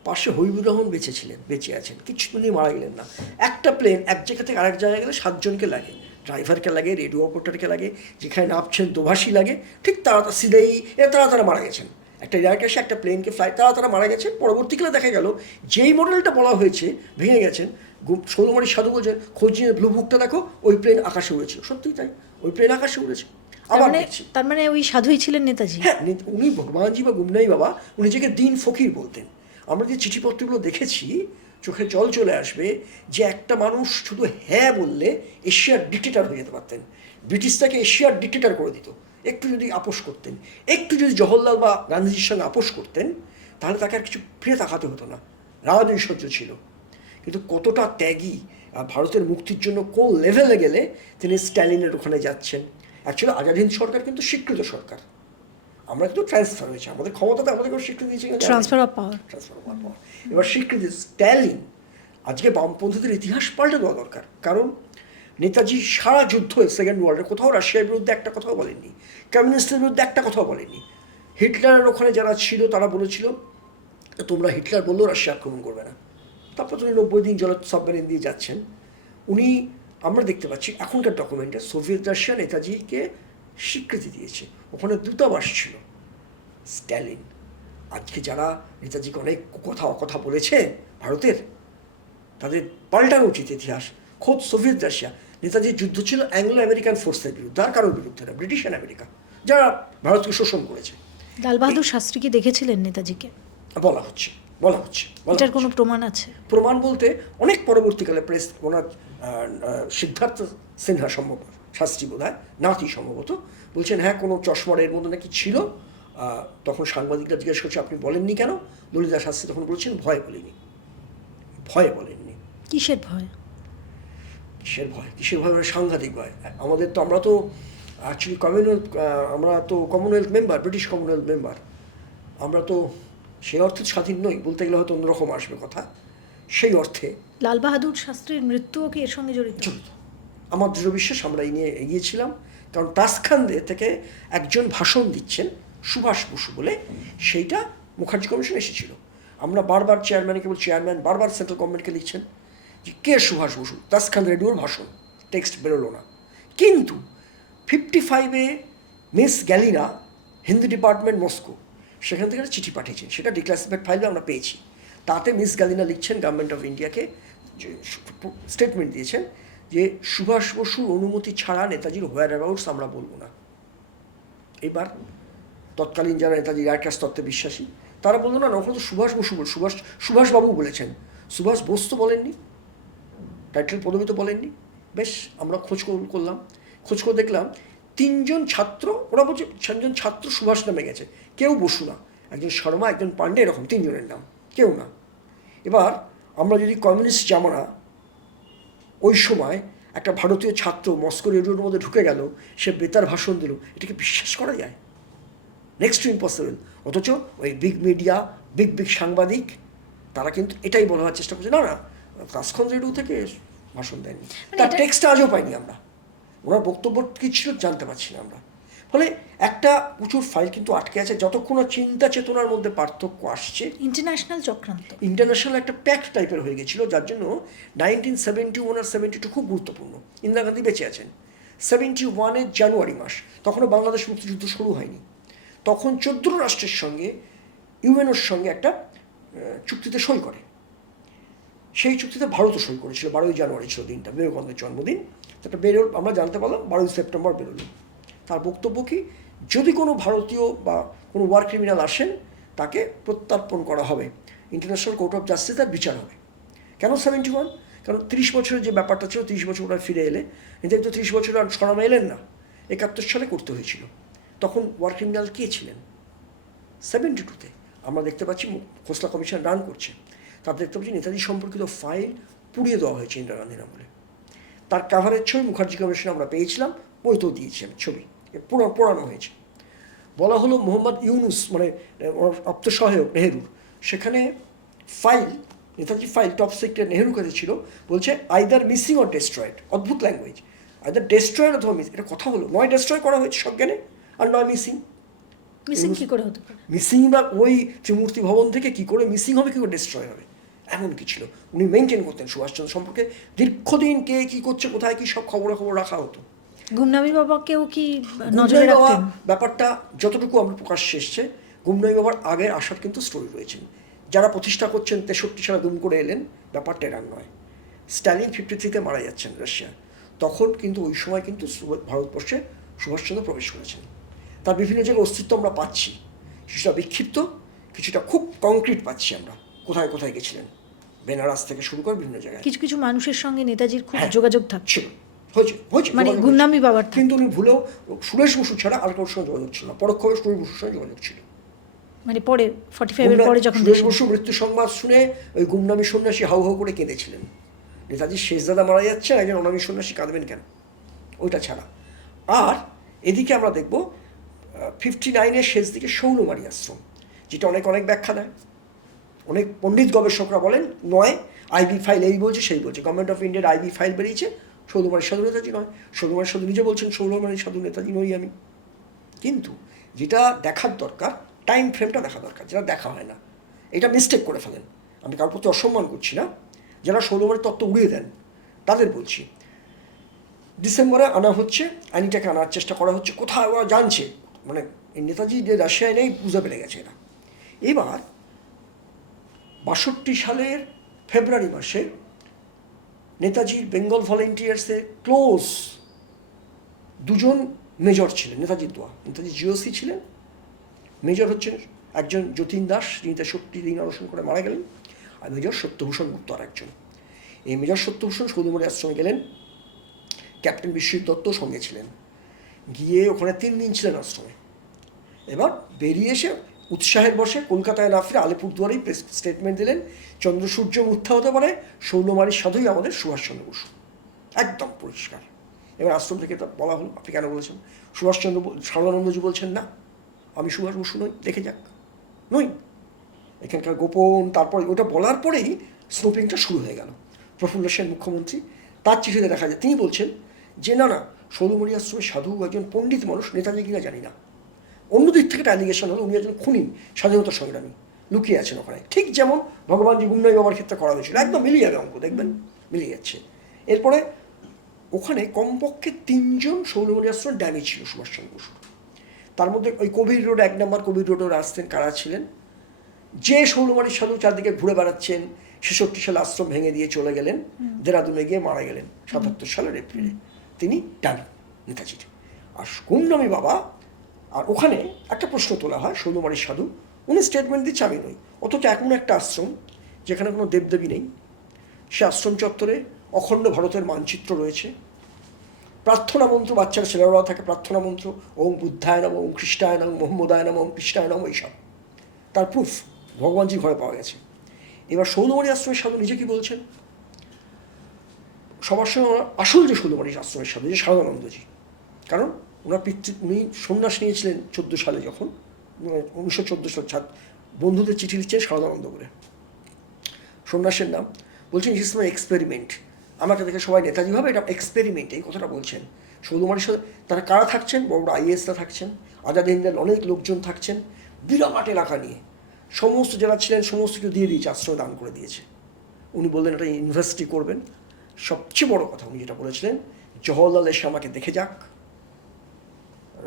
পাশে হবিবুর রহমান বেঁচে আছেন, কিছু নিয়ে মারা গেলেন না। একটা প্লেন এক জায়গা থেকে আরেক জায়গায় গেলে 7 জনকে লাগে, ড্রাইভারকে লাগে, রেডিও অপারেটরকে লাগে, যেখানে নামছেন দোভাষী লাগে, ঠিক তারা সিধেই তারা মারা গেছেন। একটা এয়ার এসে একটা প্লেনকে ফ্লাইট তারা মারা গেছেন। পরবর্তীকালে দেখা গেল যেই মডেলটা বলা হয়েছে ভেঙে গেছেন, সৌরমারি সাধু বলছেন খোঁজ নিয়ে ব্লু বুকটা দেখো, ওই প্লেন আকাশে উড়েছে। সত্যিই তাই, ওই প্লেন আকাশে উড়েছে। আবার দেখছি তার মানে ওই সাধুই ছিলেন নেতাজি। হ্যাঁ, উনি ভগবানজি বা গুমনাই বাবা, উনি নিজেকে দিন ফকির বলতেন। আমরা যে চিঠিপত্রগুলো দেখেছি চোখে জল চলে আসবে যে একটা মানুষ শুধু হ্যাঁ বললে এশিয়ার ডিক্টেটর হয়ে যেতে পারতেন। ব্রিটিশটাকে এশিয়ার ডিক্টেটর করে দিত। একটু যদি আপোষ করতেন, একটু যদি জওহরলাল বা গান্ধীজির সঙ্গে আপোষ করতেন, তাহলে তাকে আর কিছু ফিরে তাকাতে হতো না। রাজৈশ্বর্য ছিল। কিন্তু কতটা ত্যাগী, ভারতের মুক্তির জন্য কোন লেভেলে গেলে তিনি স্ট্যালিনের ওখানে যাচ্ছেন। অ্যাকচুয়ালি আজাদ হিন্দ সরকার কিন্তু স্বীকৃত সরকার, আমরা কিন্তু ট্রান্সফার হয়েছে, আমাদের ক্ষমতাতে আমাদের স্বীকৃতি দিয়েছে, ট্রান্সফার অফ পাওয়ার। এবার স্বীকৃতি স্ট্যালিন। আজকে বামপন্থীদের ইতিহাস পাল্টে দেওয়া দরকার, কারণ নেতাজি সারা যুদ্ধ সেকেন্ড ওয়ার্ল্ডে কোথাও রাশিয়ার বিরুদ্ধে একটা কথাও বলেননি, কমিউনিস্টের বিরুদ্ধে একটা কথাও বলেননি। হিটলারের ওখানে যারা ছিল তারা বলেছিল তোমরা হিটলার বললেও রাশিয়া আক্রমণ করবে না। তারপর তিনি 90 দিন জল সাবমেরিন দিয়ে যাচ্ছেন। উনি, আমরা দেখতে পাচ্ছি এখনকার ডকুমেন্টে সোভিয়েত রাশিয়া নেতাজিকে স্বীকৃতি দিয়েছে, ওখানে দূতাবাস ছিল। স্ট্যালিন আজকে যারা নেতাজিকে অনেক অকথা বলেছে ভারতের, তাদের পাল্টানো উচিত ইতিহাস। খোদ সোভিয়েত রাশিয়া, নেতাজির যুদ্ধ ছিল অ্যাংলো আমেরিকান ফোর্সের বিরুদ্ধে, আর কারোর বিরুদ্ধে না, ব্রিটিশ অ্যান্ড আমেরিকা যারা ভারতকে শোষণ করেছে। লাল বাহাদুর শাস্ত্রী কি দেখেছিলেন নেতাজিকে? বলা হচ্ছে এটার কোনো প্রমাণ আছে? প্রমাণ বলতে অনেক পরবর্তীকালে প্রেস, ওনার সিদ্ধার্থ সিনহা সম্ভব, শাস্ত্রী বোধ হয় নাতি সম্ভবত, বলছেন হ্যাঁ কোনো চশমার এর মধ্যে নাকি ছিল। তখন সাংবাদিকরা জিজ্ঞেস করছে আপনি বলেননি কেন? ললিতা শাস্ত্রী তখন বলছেন ভয় বলেননি। কিসের ভয়? কিসের ভয় মানে সাংঘাতিক ভয়। আমরা তো actually Commonwealth member, British Commonwealth member. আমরা তো সেই অর্থে স্বাধীন নই, বলতে গেলে হয়তো অন্যরকম আসবে কথা। সেই অর্থে লাল বাহাদুর শাস্ত্রীর মৃত্যুও কি এর সঙ্গে জড়িত? আমার দৃঢ় বিশ্বাস, আমরা এই নিয়ে এগিয়েছিলাম। কারণ তাসখান্দে থেকে একজন ভাষণ দিচ্ছেন সুভাষ বসু বলে, সেইটা মুখার্জি কমিশন এসেছিল। আমরা বারবার চেয়ারম্যানকে বলছি, চেয়ারম্যান বারবার সেন্ট্রাল গভর্নমেন্টকে লিখছেন যে কে সুভাষ বসু, তাসখান্দ রেডিওর ভাষণ, টেক্সট বেরোলো না। কিন্তু 55-এ মিস গ্যালিনা, হিন্দি ডিপার্টমেন্ট মস্কো, সেখান থেকে একটা চিঠি পাঠিয়েছেন, সেটা ডিক্লাসিফাইড ফাইলে আমরা পেয়েছি। তাতে মিস গ্যালিনা লিখছেন গভর্নমেন্ট অফ ইন্ডিয়াকে, যে স্টেটমেন্ট দিয়েছেন যে সুভাষ বসুর অনুমতি ছাড়া নেতাজির হোয়ার অ্যাবাউটস আমরা বলবো না। এবার তৎকালীন যারা নেতাজির এয়ারক্রাফট তত্ত্বে বিশ্বাসী, তারা বললো না, ওখানে তো সুভাষ বসু সুভাষবাবু বলেছেন, সুভাষ বোস তো বলেননি, টাইটেল পদবি তো বলেননি। বেশ, আমরা খোঁজ করে দেখলাম 3 জন ছাত্র, ওরা বলছে 6 জন ছাত্র সুভাষ নামে গেছে, কেউ বসু না, একজন শর্মা, একজন পান্ডে, এরকম 3 জনের নাম, কেউ না। এবার আমরা যদি কমিউনিস্ট জামানা, ওই সময় একটা ভারতীয় ছাত্র মস্কো রেডিওর মধ্যে ঢুকে গেল, সে বেতার ভাষণ দিল, এটাকে বিশ্বাস করা যায়? Next to impossible. অথচ ওই বিগ মিডিয়া, বিগ সাংবাদিক, তারা কিন্তু এটাই বলার চেষ্টা করছে, না তাসখান্দ রেডিও থেকে ভাষণ দেয়নি, তার টেক্সটটা আজও পাইনি আমরা, ওনার বক্তব্য কী ছিল জানতে পারছি না আমরা। ফলে একটা প্রচুর ফাইল কিন্তু আটকে আছে, যতক্ষণ চিন্তা চেতনার মধ্যে পার্থক্য আসছে। ইন্টারন্যাশনাল একটা প্যাক্ট টাইপের হয়ে গেছিলো, যার জন্য 1971 আর 72 খুব গুরুত্বপূর্ণ। ইন্দিরা গান্ধী বেঁচে আছেন। 71-এর জানুয়ারি মাস, তখনও বাংলাদেশ মুক্তিযুদ্ধ শুরু হয়নি। তখন 14 রাষ্ট্রের সঙ্গে ইউএনওর সঙ্গে একটা চুক্তিতে সই করে। সেই চুক্তিতে ভারতও সই করেছিল। 12 জানুয়ারি ছিল দিনটা, বিবেকানন্দের জন্মদিন। সেটা আমরা জানতে পারলাম 12 সেপ্টেম্বর বেরোলো। তার বক্তব্য কি, যদি কোনো ভারতীয় বা কোনো ওয়ার ক্রিমিনাল আসেন, তাকে প্রত্যর্পণ করা হবে, ইন্টারন্যাশনাল কোর্ট অফ জাস্টিস তার বিচার হবে। কেন 71? কারণ 30 বছরের যে ব্যাপারটা ছিল, 30 বছর ওরা ফিরে এলে, নেতাজি তো 30 বছর আর সরামে এলেন না, 71 সালে করতে হয়েছিল। তখন ওয়ার ক্রিমিনাল কে ছিলেন? 72-তে আমরা দেখতে পাচ্ছি খোসলা কমিশন রান করছে, তার দেখতে পাচ্ছি নেতাজি সম্পর্কিত ফাইল পুড়িয়ে দেওয়া হয়েছে ইন্দিরা গান্ধীর আমলে। তার কাভারের ছবি মুখার্জি কমিশনে আমরা পেয়েছিলাম, বইতেও দিয়েছি আমি, ছবি পোড়ানো হয়েছে। বলা হলো মোহাম্মদ ইউনুস, মানে আপ্তসহায়ক নেহেরুর, সেখানে file, Netaji file top secret নেহেরুর কাছে ছিল, বলছে আইদার মিসিং অর ডেস্ট্রয়েড। অদ্ভুত ল্যাঙ্গুয়েজ, আইদার ডেস্ট্রয়েড অথবা মিস, এটা কথা হলো, নয় ডেস্ট্রয় করা হয়েছে সজ্ঞানে, আর নয় মিসিং। মিসিং কি করে হতে পারে? মিসিং বা ওই ত্রিমূর্তি ভবন থেকে কি করে মিসিং হবে, কি করে ডিস্ট্রয় হবে, এমন কি ছিল। উনি মেনটেন করতেন সুভাষচন্দ্র সম্পর্কে দীর্ঘদিন কে কী করছে, কোথায় কী সব খবর রাখা হতো। গুমনামি বাবাকেও কি নজরে গুমনামি বাবা রাখতেন? ব্যাপারটা যতটুকু আমরা প্রকাশ্যে এসছে, গুমনামি বাবার আগের আসার কিন্তু স্টোরি রয়েছেন। যারা প্রতিষ্ঠা করছেন 63 সালে দুম করে এলেন, ব্যাপারটা এরান নয়। স্ট্যালিন 53-তে মারা যাচ্ছেন রাশিয়া, তখন কিন্তু ওই সময় কিন্তু ভারতবর্ষে সুভাষচন্দ্র প্রবেশ করেছেন। তার বিভিন্ন জায়গায় অস্তিত্ব আমরা পাচ্ছি, কিছুটা বিক্ষিপ্ত, কিছুটা খুব কংক্রিট পাচ্ছি আমরা। কোথায় কোথায় গেছিলেন, বেনারস থেকে শুরু করে বিভিন্ন জায়গায়। কিছু কিছু মানুষের সঙ্গে নেতাজির খুব হ্যাঁ, যোগাযোগ থাকছে, ছিল, হয়েছে হয়েছে মানে যোগাযোগ গুমনামি হয়েছে। বাবার কিন্তু উনি ভুলেও সুরেশ বসু ছাড়া আর কারোর সঙ্গে যোগাযোগ ছিল না। পরোক্ষভাবে সুরেশ বসুর সঙ্গে যোগাযোগ ছিল। মানে পরে 45-এর পরে যখন সুরেশ বসু মৃত্যু সংবাদ শুনে ওই গুমনামি সন্ন্যাসী হাউ হাউ করে কেঁদেছিলেন। নেতাজির শেষদাদা মারা যাচ্ছে, একজন অনামী সন্ন্যাসী কাঁদবেন কেন, ওইটা ছাড়া। আর এদিকে আমরা দেখব 59-এর শেষ দিকে শৌলমারি আশ্রম, যেটা অনেক অনেক ব্যাখ্যা দেয়। অনেক পণ্ডিত গবেষকরা বলেন নয়, আইবি ফাইল এই বলছে সেই বলছে। গভর্নমেন্ট অফ ইন্ডিয়ার আইবি ফাইল বেরিয়েছে, শৌলমারি সাধু নেতাজি নয়। শৌলমারি সাধু নিজে বলছেন শৌলমারি সাধু নেতাজি নই আমি। কিন্তু যেটা দেখার দরকার, টাইম ফ্রেমটা দেখা দরকার, যেটা দেখা হয় না। এটা মিস্টেক করে ফেলেন। আমি কারোর প্রতি অসম্মান করছি না, যারা শৌলমারির তত্ত্ব উড়িয়ে দেন তাদের বলছি। ডিসেম্বরে আনা হচ্ছে, আইনিটাকে আনার চেষ্টা করা হচ্ছে। কোথায় ওরা জানছে, মানে নেতাজি যে রাশিয়ায় নেই বুঝে পেরে গেছে এরা। এবার 62 সালের ফেব্রুয়ারি মাসে নেতাজির বেঙ্গল ভলেন্টিয়ার্সে ক্লোজ দুজন মেজর ছিলেন, নেতাজির দোয়া। নেতাজি জিওসি ছিলেন, মেজর হচ্ছেন একজন যতীন দাস, যিনি 63 দিন অনশন করে মারা গেলেন, আর মেজর সত্যভূষণ গুপ্ত আর একজন। এই মেজর সত্যভূষণ শৌলমারি আশ্রমে গেলেন, ক্যাপ্টেন বিশ্বজিৎ দত্ত সঙ্গে ছিলেন। গিয়ে ওখানে 3 দিন ছিলেন আশ্রমে। এবার বেরিয়ে এসে উৎসাহের বসে কলকাতায় না ফিরে আলিপুরদুয়ারেই প্রেস স্টেটমেন্ট দিলেন, চন্দ্র সূর্য মিথ্যা হতে পারে, শৌলমারির সাধুই আমাদের সুভাষচন্দ্র বসু। একদম পরিষ্কার। এবার আশ্রম থেকে তা বলা হলো, আপনি কেন বলেছেন? সুভাষচন্দ্র সারদানন্দজি বলছেন না, আমি সুভাষ বসু নই, দেখে যাক নই। এখানকার গোপন, তারপর ওটা বলার পরেই স্নুপিংটা শুরু হয়ে গেল। প্রফুল্ল সেন মুখ্যমন্ত্রী, তার চিঠিতে দেখা যায় তিনি বলছেন যে না না, শৌলমারি আশ্রমের সাধু একজন পণ্ডিত মানুষ, নেতাজি কিনা জানি না। অন্যদিক থেকে একটা অ্যালিগেশন হলো উনি একজন খুনি, স্বাধীনতা সংগ্রামী, লুকিয়ে আছেন ওখানে। ঠিক যেমন ভগবানজি গুমনামি বাবার ক্ষেত্রে করা হয়েছিল, একদম মিলিয়ে যাবে অঙ্ক, দেখবেন মিলিয়ে যাচ্ছে। এরপরে ওখানে কমপক্ষে 3 জন শৌলমারি আশ্রমের ড্যামেজ ছিল সুভাষচন্দ্র বসু। তার মধ্যে ওই কবির রোড, 1 নম্বর কবির রোডের আসতেন কারা ছিলেন, যে শৌলমারির সাধু চারদিকে ঘুরে বেড়াচ্ছেন, 66 সালে আশ্রম ভেঙে দিয়ে চলে গেলেন, দেরাদুনে গিয়ে মারা গেলেন 77 সালের এপ্রিলে, তিনি ডান নেতাজির। আর গুমনামি বাবা, আর ওখানে একটা প্রশ্ন তোলা হয়, শৌলমারির সাধু উনি স্টেটমেন্ট দিচ্ছে আমি নই, অথচ এমন একটা আশ্রম যেখানে কোনো দেবদেবী নেই, সে আশ্রম চত্বরে অখণ্ড ভারতের মানচিত্র রয়েছে, প্রার্থনা মন্ত্র, বাচ্চারা ছেলেরাও থাকে প্রার্থনা মন্ত্র, ওম বুদ্ধায় নম, ওম খ্রিস্টায় নম, মোহাম্মদায় নম, ওম কৃষ্ণায় নম, এইসব তার প্রুফ ভগবানজির ঘরে পাওয়া গেছে। এবার শৌলমারি আশ্রমের সাধু নিজে কি বলছেন, সবার সঙ্গে আসল যে শৌলমারি আশ্রমের সাধু যে সারদানন্দজি, কারণ উনি সন্ন্যাস নিয়েছিলেন 14 সালে, যখন 1914 সাল বন্ধুদের চিঠি দিচ্ছেন সারদানন্দ করে, সন্ন্যাসের নাম। বলছেন ইস মাই এক্সপেরিমেন্ট, আমাকে দেখে সবাই নেতাজি ভাবে, এটা এক্সপেরিমেন্ট, এই কথাটা বলছেন। শৌলমারির সাথে তারা কারা থাকছেন, বড় বড় আইএসরা থাকছেন, আজাদ হিন্দের অনেক লোকজন থাকছেন, বিরাট এলাকা নিয়ে সমস্ত যারা ছিলেন সমস্ত কিছু দিয়ে দিয়েছে, আশ্রয় দান করে দিয়েছে। উনি বললেন এটা ইউনিভার্সিটি করবেন। সবচেয়ে বড় কথা উনি যেটা বলেছিলেন, জওহরলাল এসে আমাকে দেখে যাক,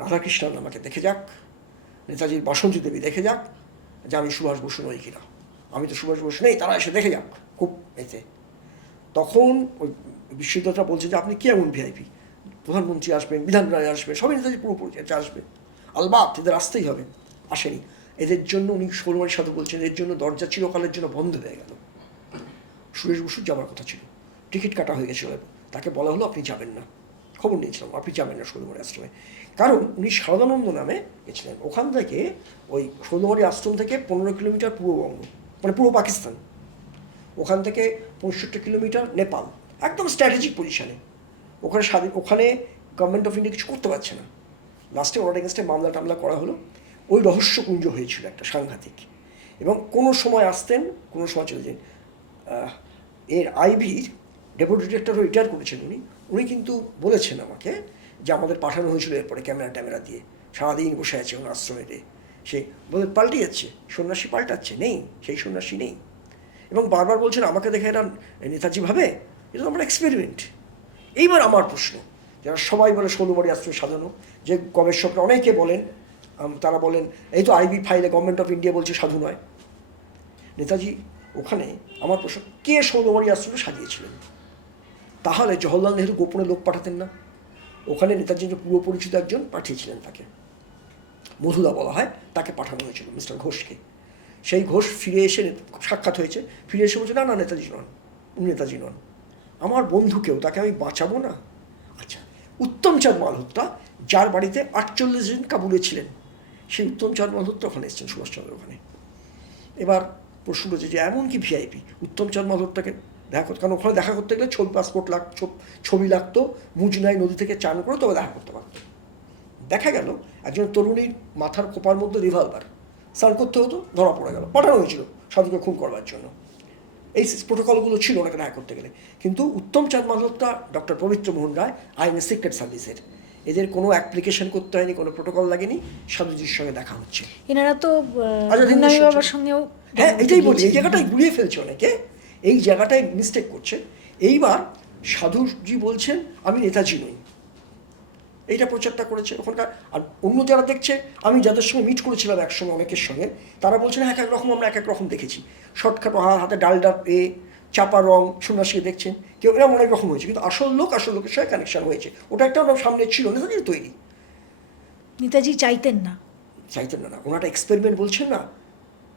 রাধাকৃষ্ণন আমাকে দেখে যাক, নেতাজির বাসন্তী দেবী দেখে যাক যে আমি সুভাষ বসু নই কিনা। আমি তো সুভাষ বসু নেই, তারা এসে দেখে যাক খুব এতে। তখন ওই বিশ্বজিৎটা বলছে যে আপনি কি এমন ভিআইপি, প্রধানমন্ত্রী আসবেন, বিধান রায় আসবে, সবাই নেতাজি পুরোপুরি আসবে, আলবাত এদের আসতেই হবে। আসেনি। এদের জন্য উনি শৌলমারির সাধু বলছেন এর জন্য দরজা চিরকালের জন্য বন্ধ হয়ে গেল। সুরেশ বসুর যাওয়ার কথা ছিল, টিকিট কাটা হয়ে গেছিল, তাকে বলা হলো আপনি যাবেন না, খবর নিয়েছিলাম আপনি যাবেন না শৌলমারি আশ্রমে, কারণ উনি সারদানন্দ নামে গেছিলেন। ওখান থেকে ওই শৌলমারি আশ্রম থেকে 15 কিলোমিটার পূর্ববঙ্গ, মানে পূর্ব পাকিস্তান, ওখান থেকে 65 কিলোমিটার নেপাল, একদম স্ট্র্যাটেজিক পজিশানে। ওখানে গভর্নমেন্ট অফ ইন্ডিয়া কিছু করতে পারছে না। লাস্টে ওনার এগেনস্টে মামলা টামলা করা হলো। ওই রহস্যকুঞ্জ হয়েছিল একটা সাংঘাতিক, এবং কোনো সময় আসতেন, কোনো সময় চলে যেতেন। এর আইভির ডেপুটি ডিরেক্টরও রিটায়ার করেছেন উনি কিন্তু বলেছেন আমাকে যে আমাদের পাঠানো হয়েছিল এরপরে ক্যামেরা ট্যামেরা দিয়ে, সারাদিন বসে আছে ওনার আশ্রমেতে, সে পাল্টে যাচ্ছে, সন্ন্যাসী পাল্টাচ্ছে, নেই, সেই সন্ন্যাসী নেই। এবং বারবার বলছেন আমাকে দেখে এরা নেতাজি ভাবে, এটা তো আমার এক্সপেরিমেন্ট। এইবার আমার প্রশ্ন, যারা সবাই বলে ষোলমারি আশ্রয় সাজানো, যে গবেষকরা অনেকে বলেন, তারা বলেন এই তো আইবি ফাইলে গভর্নমেন্ট অফ ইন্ডিয়া বলছে সাধু নয়। নেতাজি ওখানে, আমার প্রশ্ন, কে ষোলমারি আশ্রয় সাজিয়েছিলেন? তাহলে জওহরলাল নেহরু গোপনে লোক পাঠাতেন না? ওখানে নেতাজির পূর্ব পরিচিত একজন পাঠিয়েছিলেন তাকে, মধুদা বলা হয়, তাকে পাঠানো হয়েছিল, মিস্টার ঘোষকে। সেই ঘোষ ফিরে এসে সাক্ষাৎ হয়েছে, ফিরে এসে বলছে না না নেতাজি নন, উনি নেতাজি নন, আমার বন্ধুকেও, তাকে আমি বাঁচাবো না। আচ্ছা, উত্তমচাঁদ মালহোত্রা, যার বাড়িতে 48 জন কাবুলে ছিলেন, সেই উত্তমচাঁদ মালহোত্রা ওখানে এসেছেন, সুভাষচন্দ্র ওখানে। এবার প্রশ্ন হচ্ছে যে এমন কি ভিআইপি উত্তমচাঁদ মালহোত্রাকে দেখা করতে, কারণ ওখানে দেখা করতে গেলে পাসপোর্ট ছবি লাগতো, মুজনাই নদী থেকে চান করে তবে দেখা করতে পারত। দেখা গেল একজন তরুণীর মাথার খোপার মধ্যে রিভলভার, স্নান করতে হতো, ধরা পড়ে গেল, পাঠানো হয়েছিল সাধুকে খুন করবার জন্য। এই প্রোটোকলগুলো ছিল ওনাকে দেখা করতে গেলে। কিন্তু উত্তমচাঁদ মালহোত্রা, ডক্টর পবিত্র মোহন রায়, আইএনএ সিক্রেট সার্ভিসের, এদের কোনো অ্যাপ্লিকেশন করতে হয়নি, কোনো প্রোটোকল লাগেনি, সাধুজির সঙ্গে দেখা হচ্ছে। এনারা তো বাবার সঙ্গেও, হ্যাঁ এটাই বলি, এই জায়গাটাই গুলিয়ে ফেলছে অনেকে, এই জায়গাটায় মিস্টেক করছে। এইবার সাধুজি বলছেন আমি নেতাজি নই, এইটা প্রচারটা করেছে ওখানকার। আর অন্য যারা দেখছে, আমি যাদের সঙ্গে মিট করেছিলাম একসঙ্গে অনেকের সঙ্গে, তারা বলছেন এক এক রকম, আমরা এক এক রকম দেখেছি, শর্টকাট হাতে ডালডার চাপা রং সন্ন্যাসীকে দেখছেন, কেউ এরকম অনেক রকম হয়েছে, কিন্তু আসল লোকের সঙ্গে কানেকশন হয়েছে, ওটা একটা ওনার সামনে ছিল, নেতাজির তৈরি। নেতাজি চাইতেন না, না, ওনাটা এক্সপেরিমেন্ট বলছেন না।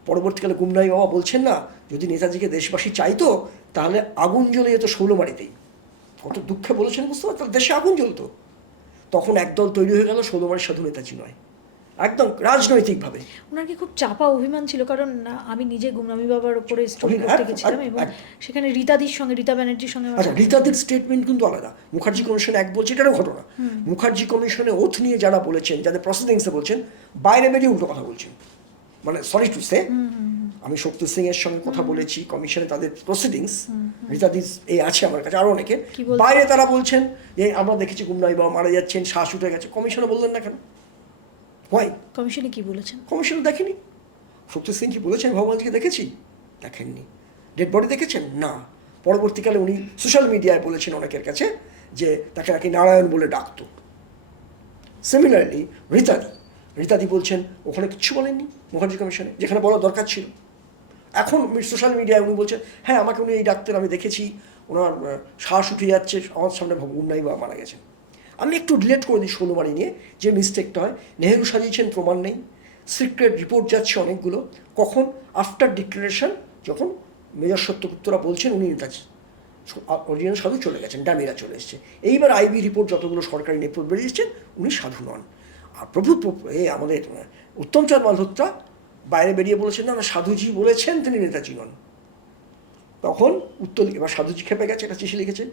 পরবর্তীকালে গুমনাই বাবা বলছেন না, যদি নেতাজিকে দেশবাসী চাইতো তাহলে আগুন জ্বলে যেত ষোলমারিতেই। কত দুঃখে বলেছেন বুঝতে পারতো, দেশে আগুন জ্বলতো। তখন একদল তৈরি হয়ে গেল, ষোলমারির সাধু নেতাজি নয়, একদম রাজনৈতিকভাবে। ওনার কি খুব চাপা অভিমান ছিল? কারণ আমি নিজে গুমনামি বাবার ওপরে স্টোরি করতে গেছিলাম এবং সেখানে রীতা ব্যানার্জির সঙ্গে। আচ্ছা, রীতাদির স্টেটমেন্ট কিন্তু আলাদা। মুখার্জি কমিশনে এক বলছে, এটারও ঘটনা, মুখার্জি কমিশনে ওথ নিয়ে যারা বলেছেন, যাদের প্রসিডিংসে বলছেন, বাইরে বেরিয়ে উল্টো কথা বলছেন। মানে সরি টু সে, আমি শক্তি সিং এর সঙ্গে কথা বলেছি কমিশনে, তাদের প্রসিডিংস, রীতাদিস এই আছে আমার কাছে, আরও অনেকে, বাইরে তারা বলছেন যে আমরা দেখেছি গুমনাই বাবা মারা যাচ্ছেন, শ্বাস উঠে গেছে। কমিশনে বললেন না কেন? হয় কমিশনে কি বলেছেন? কমিশনে দেখেনি। শক্তি সিং কি বলেছেন ভগবানজিকে দেখেছি? দেখেননি। ডেড বডি দেখেছেন? না। পরবর্তীকালে উনি সোশ্যাল মিডিয়ায় বলেছেন অনেকের কাছে যে তাকে নাকি নারায়ণ বলে ডাকতো। সিমিলারলি রীতাদি বলছেন ওখানে কিচ্ছু বলেননি মুখার্জি কমিশনে, যেখানে বলা দরকার ছিল। এখন সোশ্যাল মিডিয়ায় উনি বলছেন হ্যাঁ আমাকে উনি এই ডাক্তার, আমি দেখেছি, ওনার শ্বাস উঠে যাচ্ছে, আমার সামনে গুমনাই বাবা মারা গেছেন। আমি একটু ডিলেট করে দিই ষোলমারি নিয়ে, যে মিস্টেকটা হয়, নেহেরু সাজিয়েছেন প্রমাণ নেই, সিক্রেট রিপোর্ট যাচ্ছে অনেকগুলো। কখন? আফটার ডিক্লারেশন, যখন মেজর সত্যগুপ্তরা বলছেন উনি নেতাজি, অরিজিনাল সাধু চলে গেছেন, ডামিরা চলে এসছে। এইবার আইবি রিপোর্ট, যতগুলো সরকারি রিপোর্ট বেরিয়েছেন, উনি সাধু নন। আর আমাদের উত্তমচাঁদ মালহোত্রা বাইরে বেরিয়ে বলেছেন না সাধুজি বলেছেন তিনি নেতাজি নন। তখন এবার সাধুজি খেপে গেছে, একটা চিঠি লিখেছে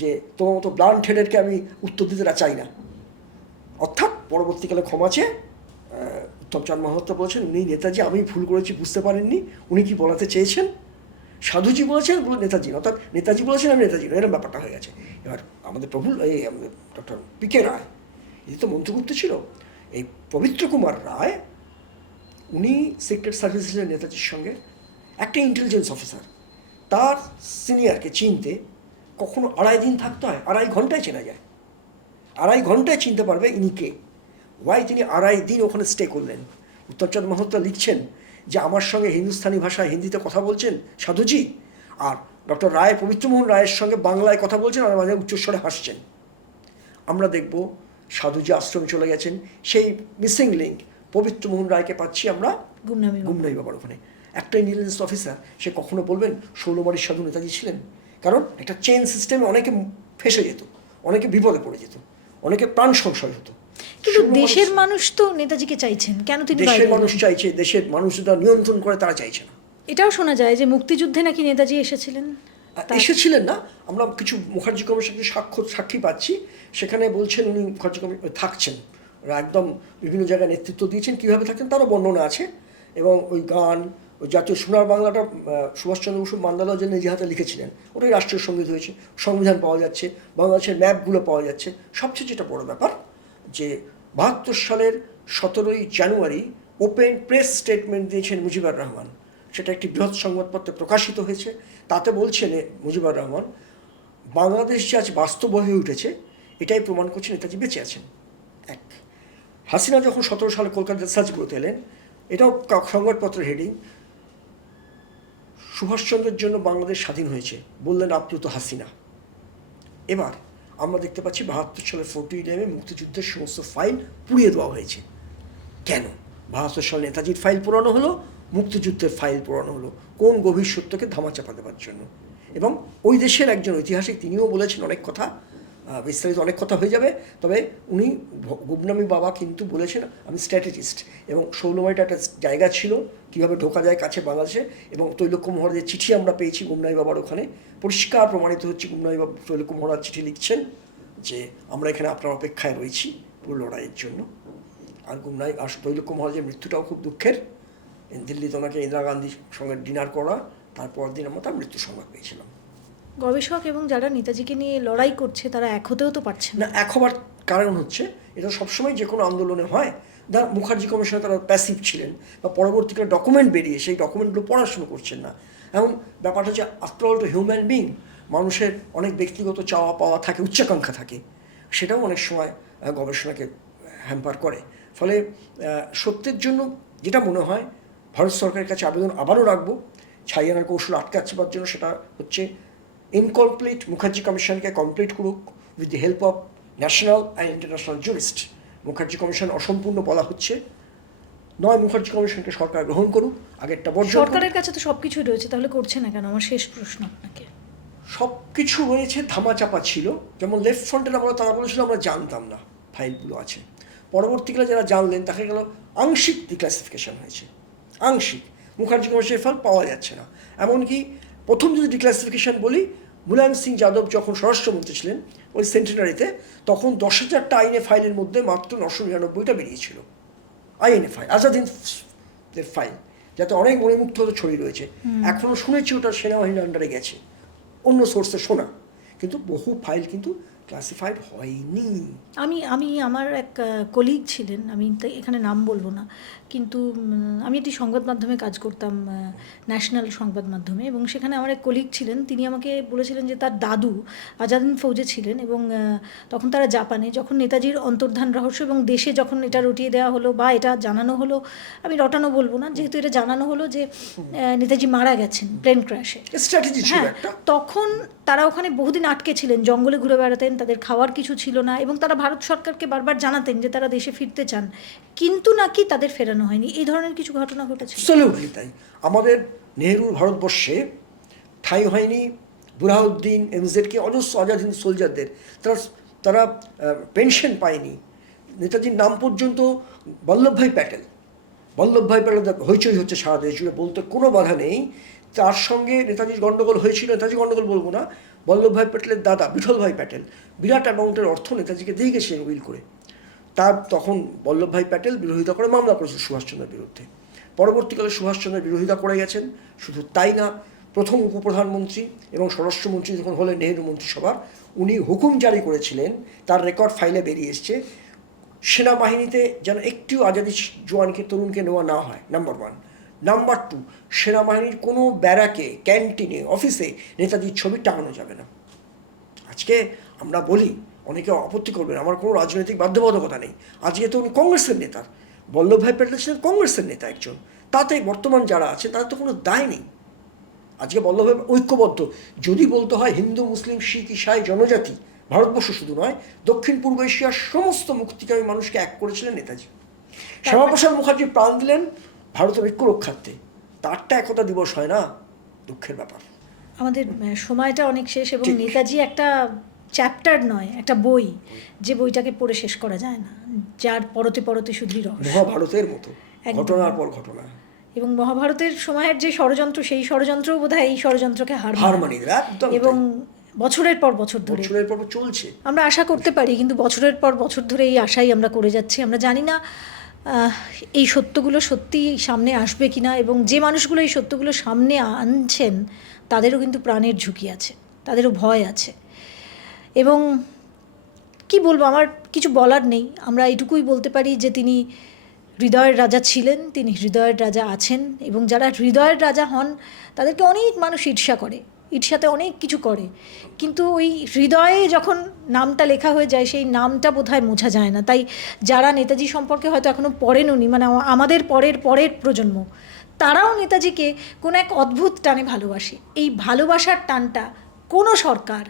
যে তোমার মতো ব্লান্ট হেডেরকে আমি উত্তর দিতে চাই না। অর্থাৎ পরবর্তীকালে ক্ষমা চেয়ে উত্তমচাঁদ মালহোত্রা বলেছেন উনি নেতাজি, আমি ভুল করেছি, বুঝতে পারেননি। উনি কি বলাতে চেয়েছেন? সাধুজি বলেছেন নেতাজি, অর্থাৎ নেতাজি বলেছেন আমি নেতাজি, এরকম ব্যাপারটা হয়ে গেছে। এবার আমাদের আমাদের ডক্টর পিকে রায়, এই তো মন্ত্রগুপ্ত ছিল, এই পবিত্র কুমার রায়, উনি সিক্রেট সার্ভিসের নেতাজির সঙ্গে, একটা ইন্টেলিজেন্স অফিসার, তার সিনিয়রকে চিনতে কখনো 2.5 দিন থাকতে হয়, 2.5 ঘন্টায় চেনা যায়। 2.5 ঘন্টায় চিনতে পারবে ইনি কে। ওয়াই তিনি 2.5 দিন ওখানে স্টে করলেন? উত্তমচাঁদ মালহোত্রা লিখছেন যে আমার সঙ্গে হিন্দুস্তানি ভাষায় হিন্দিতে কথা বলছেন সাধুজি, আর ডক্টর রায়, পবিত্রমোহন রায়ের সঙ্গে বাংলায় কথা বলছেন, আর মাঝে উচ্চস্বরে হাসছেন। আমরা দেখব সাধুজি আশ্রমে চলে গেছেন, সেই মিসিং লিঙ্ক পবিত্রমোহন রায়কে পাচ্ছি আমরা গুমনাই বাবার ওখানে। একটা ইন্টেলিজেন্স অফিসার, সে কখনো বলবেন ষোলমারির সাধু নেতাজি ছিলেন? কারণ একটা চেইন সিস্টেমে অনেকে ফেসে যেত, অনেকে বিপদে পড়ে যেত, অনেকে প্রাণ সংশয় হতো। কিন্তু দেশের মানুষ তো নেতাজিকে চাইছেন, কেন তিনি? দেশের মানুষ চাইছে, দেশের মানুষ যারা নিয়ন্ত্রণ করে তারা চাইছে না। এটাও শোনা যায় যে মুক্তিযুদ্ধে নাকি নেতাজি এসেছিলেন না, আমরা কিছু মুখার্জি কমিশনের সাক্ষী পাচ্ছি, সেখানে বলছেন উনি মুখার্জি কমিশন থাকছেন, ওরা একদম বিভিন্ন জায়গায় নেতৃত্ব দিয়েছেন, কীভাবে থাকছেন তারও বর্ণনা আছে। এবং ওই গান, ওই জাতীয় সোনার বাংলাটা সুভাষচন্দ্র বসু মান্দালাও যে নিজে হাতে লিখেছিলেন, ওটাই রাষ্ট্রীয় সঙ্গীত হয়েছে, সংবিধান পাওয়া যাচ্ছে, বাংলাদেশের ম্যাপগুলো পাওয়া যাচ্ছে। সবচেয়ে যেটা বড় ব্যাপার যে 72 সালের 17ই জানুয়ারি ওপেন প্রেস স্টেটমেন্ট দিয়েছেন মুজিবুর রহমান, সেটা একটি বৃহৎ সংবাদপত্রে প্রকাশিত হয়েছে। তাতে বলছেন মুজিবুর রহমান, বাংলাদেশ যে আজ বাস্তব হয়ে উঠেছে এটাই প্রমাণ করছে নেতাজি বেঁচে আছেন। এক, হাসিনা যখন 17 সালে কলকাতা সার্চগুলোতে এলেন, এটাও সংবাদপত্রের হেডিং, সুভাষচন্দ্রের জন্য বাংলাদেশ স্বাধীন হয়েছে বললেন আপ্লুত হাসিনা। এবার আমরা দেখতে পাচ্ছি 72 সালের 14 মুক্তিযুদ্ধের সমস্ত ফাইল পুড়িয়ে দেওয়া হয়েছে। কেন? 72 সালে নেতাজির ফাইল পুরানো হলো, মুক্তিযুদ্ধের ফাইল পুরানো হলো, কোন গভীর সত্যকে ধামাচাপা দেওয়ার জন্য। এবং ওই দেশের একজন ঐতিহাসিক তিনিও বলেছেন অনেক কথা, বিস্তারিত অনেক কথা হয়ে যাবে, তবে উনি গুমনামি বাবা কিন্তু বলেছেন আমি স্ট্র্যাটেজিস্ট, এবং 16 মাইলটা একটা জায়গা ছিল কীভাবে ঢোকা যায় কাছে বাংলাদেশে, এবং তৈলক্য মহারাজের চিঠি আমরা পেয়েছি গুমনামি বাবার ওখানে, পরিষ্কার প্রমাণিত হচ্ছে গুমনামি বাবা তৈলক্য মহারাজ চিঠি লিখছেন যে আমরা এখানে আপনার অপেক্ষায় রয়েছি পুরো লড়াইয়ের জন্য। আর গুমনামি আর তৈলক্য মহারাজের মৃত্যুটাও খুব দুঃখের, দিল্লিতে ওনাকে ইন্দিরা গান্ধীর সঙ্গে ডিনার করা, তারপর দিন আমরা তার মৃত্যু সংবাদ পেয়েছিলাম। গবেষক এবং যারা নেতাজিকে নিয়ে লড়াই করছে তারা এক হতেও তো পারছে না। এক হবার কারণ হচ্ছে এটা সবসময় যে কোনো আন্দোলনে হয়, মুখার্জি কমিশনে তারা প্যাসিভ ছিলেন, বা পরবর্তীকালে ডকুমেন্ট বেরিয়ে সেই ডকুমেন্টগুলো পড়াশুনো করছেন না। এমন ব্যাপারটা হচ্ছে after all two human being, মানুষের অনেক ব্যক্তিগত চাওয়া পাওয়া থাকে, উচ্চাকাঙ্ক্ষা থাকে, সেটাও অনেক সময় গবেষণাকে হ্যাম্পার করে। ফলে সত্যের জন্য যেটা মনে হয় ভারত সরকারের কাছে আবেদন আবারও রাখবো ছাইয়ানার কৌশল আটকাচ্ছিবার জন্য, সেটা হচ্ছে ইনকমপ্লিট মুখার্জি কমিশনকে কমপ্লিট করুক with the help of national and international jurist. Mukherjee commission অসম্পূর্ণ বলা হচ্ছে, নয় মুখার্জি কমিশনকে সরকার গ্রহণ করুক, আগেরটা বর্জন। সরকারের কাছে তো সব কিছুই রয়েছে, তাহলে করছে না কেন? আমার শেষ প্রশ্ন আপনাকে। সব কিছু রয়েছে, ধামাচাপা ছিল। যেমন লেফট ফ্রন্টের আমরা তারা বলেছিল আমরা জানতাম না ফাইলগুলো আছে, পরবর্তীকালে যারা জানলেন তাকে গেল আংশিক ডিক্লাসিফিকেশন হয়েছে, আংশিক। মুখার্জি কমিশনের ফাইল পাওয়া যাচ্ছে না। এমনকি প্রথম যদি ডিক্লাসিফিকেশন বলি, মুলায়ম সিং যাদব যখন স্বরাষ্ট্রমন্ত্রী ছিলেন ওই সেন্টেনারিতে, তখন 10,000টা আইনে ফাইলের মধ্যে মাত্র 999টা বেরিয়েছিল আইনে ফাইল, আজাদিনের ফাইল, যাতে অনেক মণিমুগ্ধ ছড়িয়ে রয়েছে। এখনও শুনেছি ওটা সেনাবাহিনীর আন্ডারে গেছে, অন্য সোর্সে শোনা, কিন্তু বহু ফাইল কিন্তু ক্লাসিফাইড হয়নি। আমি আমার এক কলিগ ছিলেন, আমি এখানে নাম বলবো না, কিন্তু আমি একটি সংবাদ মাধ্যমে কাজ করতাম, ন্যাশনাল সংবাদ মাধ্যমে, এবং সেখানে আমার এক কলিগ ছিলেন, তিনি আমাকে বলেছিলেন যে তার দাদু আজাদিন ফৌজে ছিলেন, এবং তখন তারা জাপানে, যখন নেতাজির অন্তর্ধান রহস্য এবং দেশে যখন এটা রটিয়ে দেওয়া হলো বা এটা জানানো হলো, আমি রটানো বলবো না, যেহেতু এটা জানানো হলো যে নেতাজি মারা গেছেন প্লেন ক্র্যাশে, স্ট্র্যাটেজি ছিল একটা। তখন তারা ওখানে বহুদিন আটকে ছিলেন, জঙ্গলে ঘুরে বেড়াতেন, তাদের খাওয়ার কিছু ছিল না, এবং তারা ভারত সরকারকে বারবার জানাতেন যে তারা দেশে ফিরতে চান, কিন্তু নাকি তাদের ফেরানো হয়নি। এই ধরনের কিছু ঘটনা ঘটেছে। অ্যাবসলিউটলি তাই। আমাদের নেহরুর ভারতবর্ষে ঠাঁই হয়নি বুরহানুদ্দিন এমজেডকে অজস্র আজাদ হিন্দ সোলজারদের, তারা পেনশন পায়নি। নেতাজির নাম পর্যন্ত বল্লভভাই প্যাটেল হইচই হচ্ছে সারা দেশ জুড়ে, বলতে কোনো বাধা নেই। তার সঙ্গে নেতাজির গণ্ডগোল হয়েছিল, নেতাজি গণ্ডগোল বলবো না, বল্লভভাই প্যাটেলের দাদা বিঠলভাই প্যাটেল বিরাট অ্যামাউন্টের অর্থ নেতাজিকে দিয়ে গেছিলেন উইল করে। তার তখন বল্লভভাই প্যাটেল বিরোধিতা করে মামলা করেছিল সুভাষচন্দ্রের বিরুদ্ধে। পরবর্তীকালে সুভাষচন্দ্রের বিরোধিতা করে গেছেন। শুধু তাই না, প্রথম উপপ্রধানমন্ত্রী এবং স্বরাষ্ট্রমন্ত্রী যখন হলেন নেহেরু মন্ত্রিসভার, উনি হুকুম জারি করেছিলেন, তার রেকর্ড ফাইলে বেরিয়ে এসছে, সেনাবাহিনীতে যেন একটিও আজাদি জওয়ানকে তরুণকে নেওয়া না হয়, নাম্বার 1। নাম্বার 2, সেনাবাহিনীর কোনো ব্যারাকে, ক্যান্টিনে, অফিসে নেতাজির ছবি টাঙানো যাবে না। আজকে আমরা বলি, অনেকে আপত্তি করবেন, আমার কোনো রাজনৈতিক বাধ্যবাধকতা নেই, আজকে তো উনি কংগ্রেসের নেতা, বল্লভভাই প্যাটেল ছিলেন কংগ্রেসের নেতা একজন, তাতে বর্তমান যারা আছে তাদের তো কোনো দায় নেই। আজকে বল্লভভাই ঐক্যবদ্ধ, যদি বলতে হয় হিন্দু মুসলিম শিখ ইসাই জনজাতি, ভারতবর্ষ শুধু নয়, দক্ষিণ পূর্ব এশিয়ার সমস্ত মুক্তিকামী মানুষকে এক করেছিলেন নেতাজি। শ্যামাপ্রসাদ মুখার্জি প্রাণ দিলেন ভারতের ঐক্য রক্ষার্থে, তারটা একতা দিবস হয় না, দুঃখের ব্যাপার। আমাদের সময়টা অনেক শেষ, এবং নেতাজি একটা চ্যাপ্টার নয়, একটা বই, যে বইটাকে পড়ে শেষ করা যায় না, যার পরতে পরতে শুধুই রহস্য। মহাভারতের মতো ঘটনার পর ঘটনা, এবং মহাভারতের সময়ের যে ষড়যন্ত্র, সেই ষড়যন্ত্রও বোধহয় এই ষড়যন্ত্রকে হার মানিয়ে, এবং বছরের পর বছর ধরে চলছে। আমরা আশা করতে পারি, কিন্তু বছরের পর বছর ধরে এই আশাই আমরা করে যাচ্ছি। আমরা জানি না এই সত্যগুলো সত্যি সামনে আসবে কিনা, এবং যে মানুষগুলো এই সত্যগুলো সামনে আনছেন তাদেরও কিন্তু প্রাণের ঝুঁকি আছে, তাদেরও ভয় আছে। এবং কি বলবো, আমার কিছু বলার নেই, আমরা এটুকুই বলতে পারি যে তিনি হৃদয়ের রাজা ছিলেন, তিনি হৃদয়ের রাজা আছেন, এবং যারা হৃদয়ের রাজা হন তাদেরকে অনেক মানুষ ঈর্ষা করে, ঈর্ষাতে অনেক কিছু করে, কিন্তু ওই হৃদয়ে যখন নামটা লেখা হয়ে যায় সেই নামটা বোধহয় মোছা যায় না। তাই যারা নেতাজি সম্পর্কে হয়তো এখনও পড়েননি, মানে আমাদের পরের প্রজন্ম, তারাও নেতাজিকে কোনো এক অদ্ভুত টানে ভালোবাসে। এই ভালোবাসার টানটা কোনো সরকার,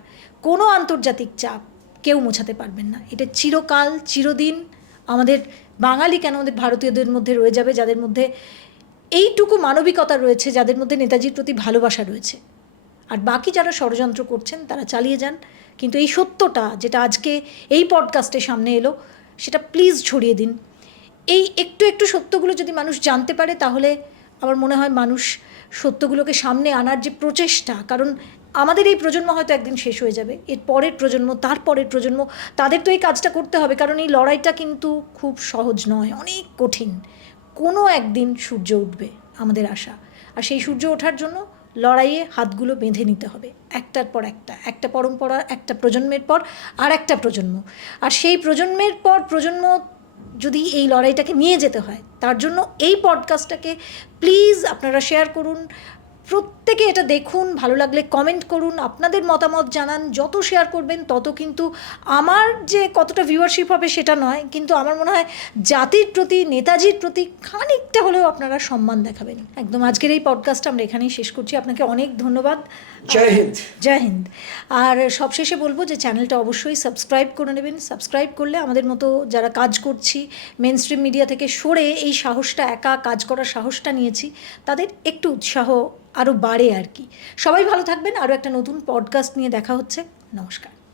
কোনো আন্তর্জাতিক চাপ কেউ মোছাতে পারবেন না। এটা চিরকাল, চিরদিন আমাদের বাঙালি কেন, আমাদের ভারতীয়দের মধ্যে রয়ে যাবে, যাদের মধ্যে এইটুকু মানবিকতা রয়েছে, যাদের মধ্যে নেতাজির প্রতি ভালোবাসা রয়েছে। আর বাকি যারা ষড়যন্ত্র করছেন তারা চালিয়ে যান, কিন্তু এই সত্যটা যেটা আজকে এই পডকাস্টে সামনে এলো, সেটা প্লিজ ছড়িয়ে দিন। এই একটু একটু সত্যগুলো যদি মানুষ জানতে পারে, তাহলে আমার মনে হয় মানুষ সত্যগুলোকে সামনে আনার যে প্রচেষ্টা, কারণ আমাদের এই প্রজন্ম হয়তো একদিন শেষ হয়ে যাবে, এর পরের প্রজন্ম, তার পরের প্রজন্ম, তাদের তো এই কাজটা করতে হবে, কারণ এই লড়াইটা কিন্তু খুব সহজ নয়, অনেক কঠিন। কোনো একদিন সূর্য উঠবে আমাদের আশা, আর সেই সূর্য ওঠার জন্য লড়াইয়ে হাতগুলো বেঁধে নিতে হবে, একটার পর একটা পরম্পরা, একটা প্রজন্মের পর আর একটা প্রজন্ম, আর সেই প্রজন্মের পর প্রজন্ম যদি এই লড়াইটাকে নিয়ে যেতে হয়, তার জন্য এই পডকাস্টটাকে প্লিজ আপনারা শেয়ার করুন, প্রত্যেকে এটা দেখুন, ভালো লাগলে কমেন্ট করুন, আপনাদের মতামত জানান। যত শেয়ার করবেন তত কিন্তু আমার যে কতটা ভিউয়ারশিপ হবে সেটা নয়, কিন্তু আমার মনে হয় জাতির প্রতি, নেতাজির প্রতি খানিকটা হলেও আপনারা সম্মান দেখাবেন। একদম আজকের এই পডকাস্টটা আমরা এখানেই শেষ করছি। আপনাকে অনেক ধন্যবাদ। জয় হিন্দ। জয় হিন্দ। আর সবশেষে বলবো যে চ্যানেলটা অবশ্যই সাবস্ক্রাইব করে নেবেন। সাবস্ক্রাইব করলে আমাদের মতো যারা কাজ করছি, মেন স্ট্রিম মিডিয়া থেকে সরে এই সাহসটা, একা কাজ করার সাহসটা নিয়েছি, তাদের একটু উৎসাহ আরও বাড়ে আর কি। সবাই ভালো থাকবেন। আরও একটা নতুন পডকাস্ট নিয়ে দেখা হচ্ছে। নমস্কার।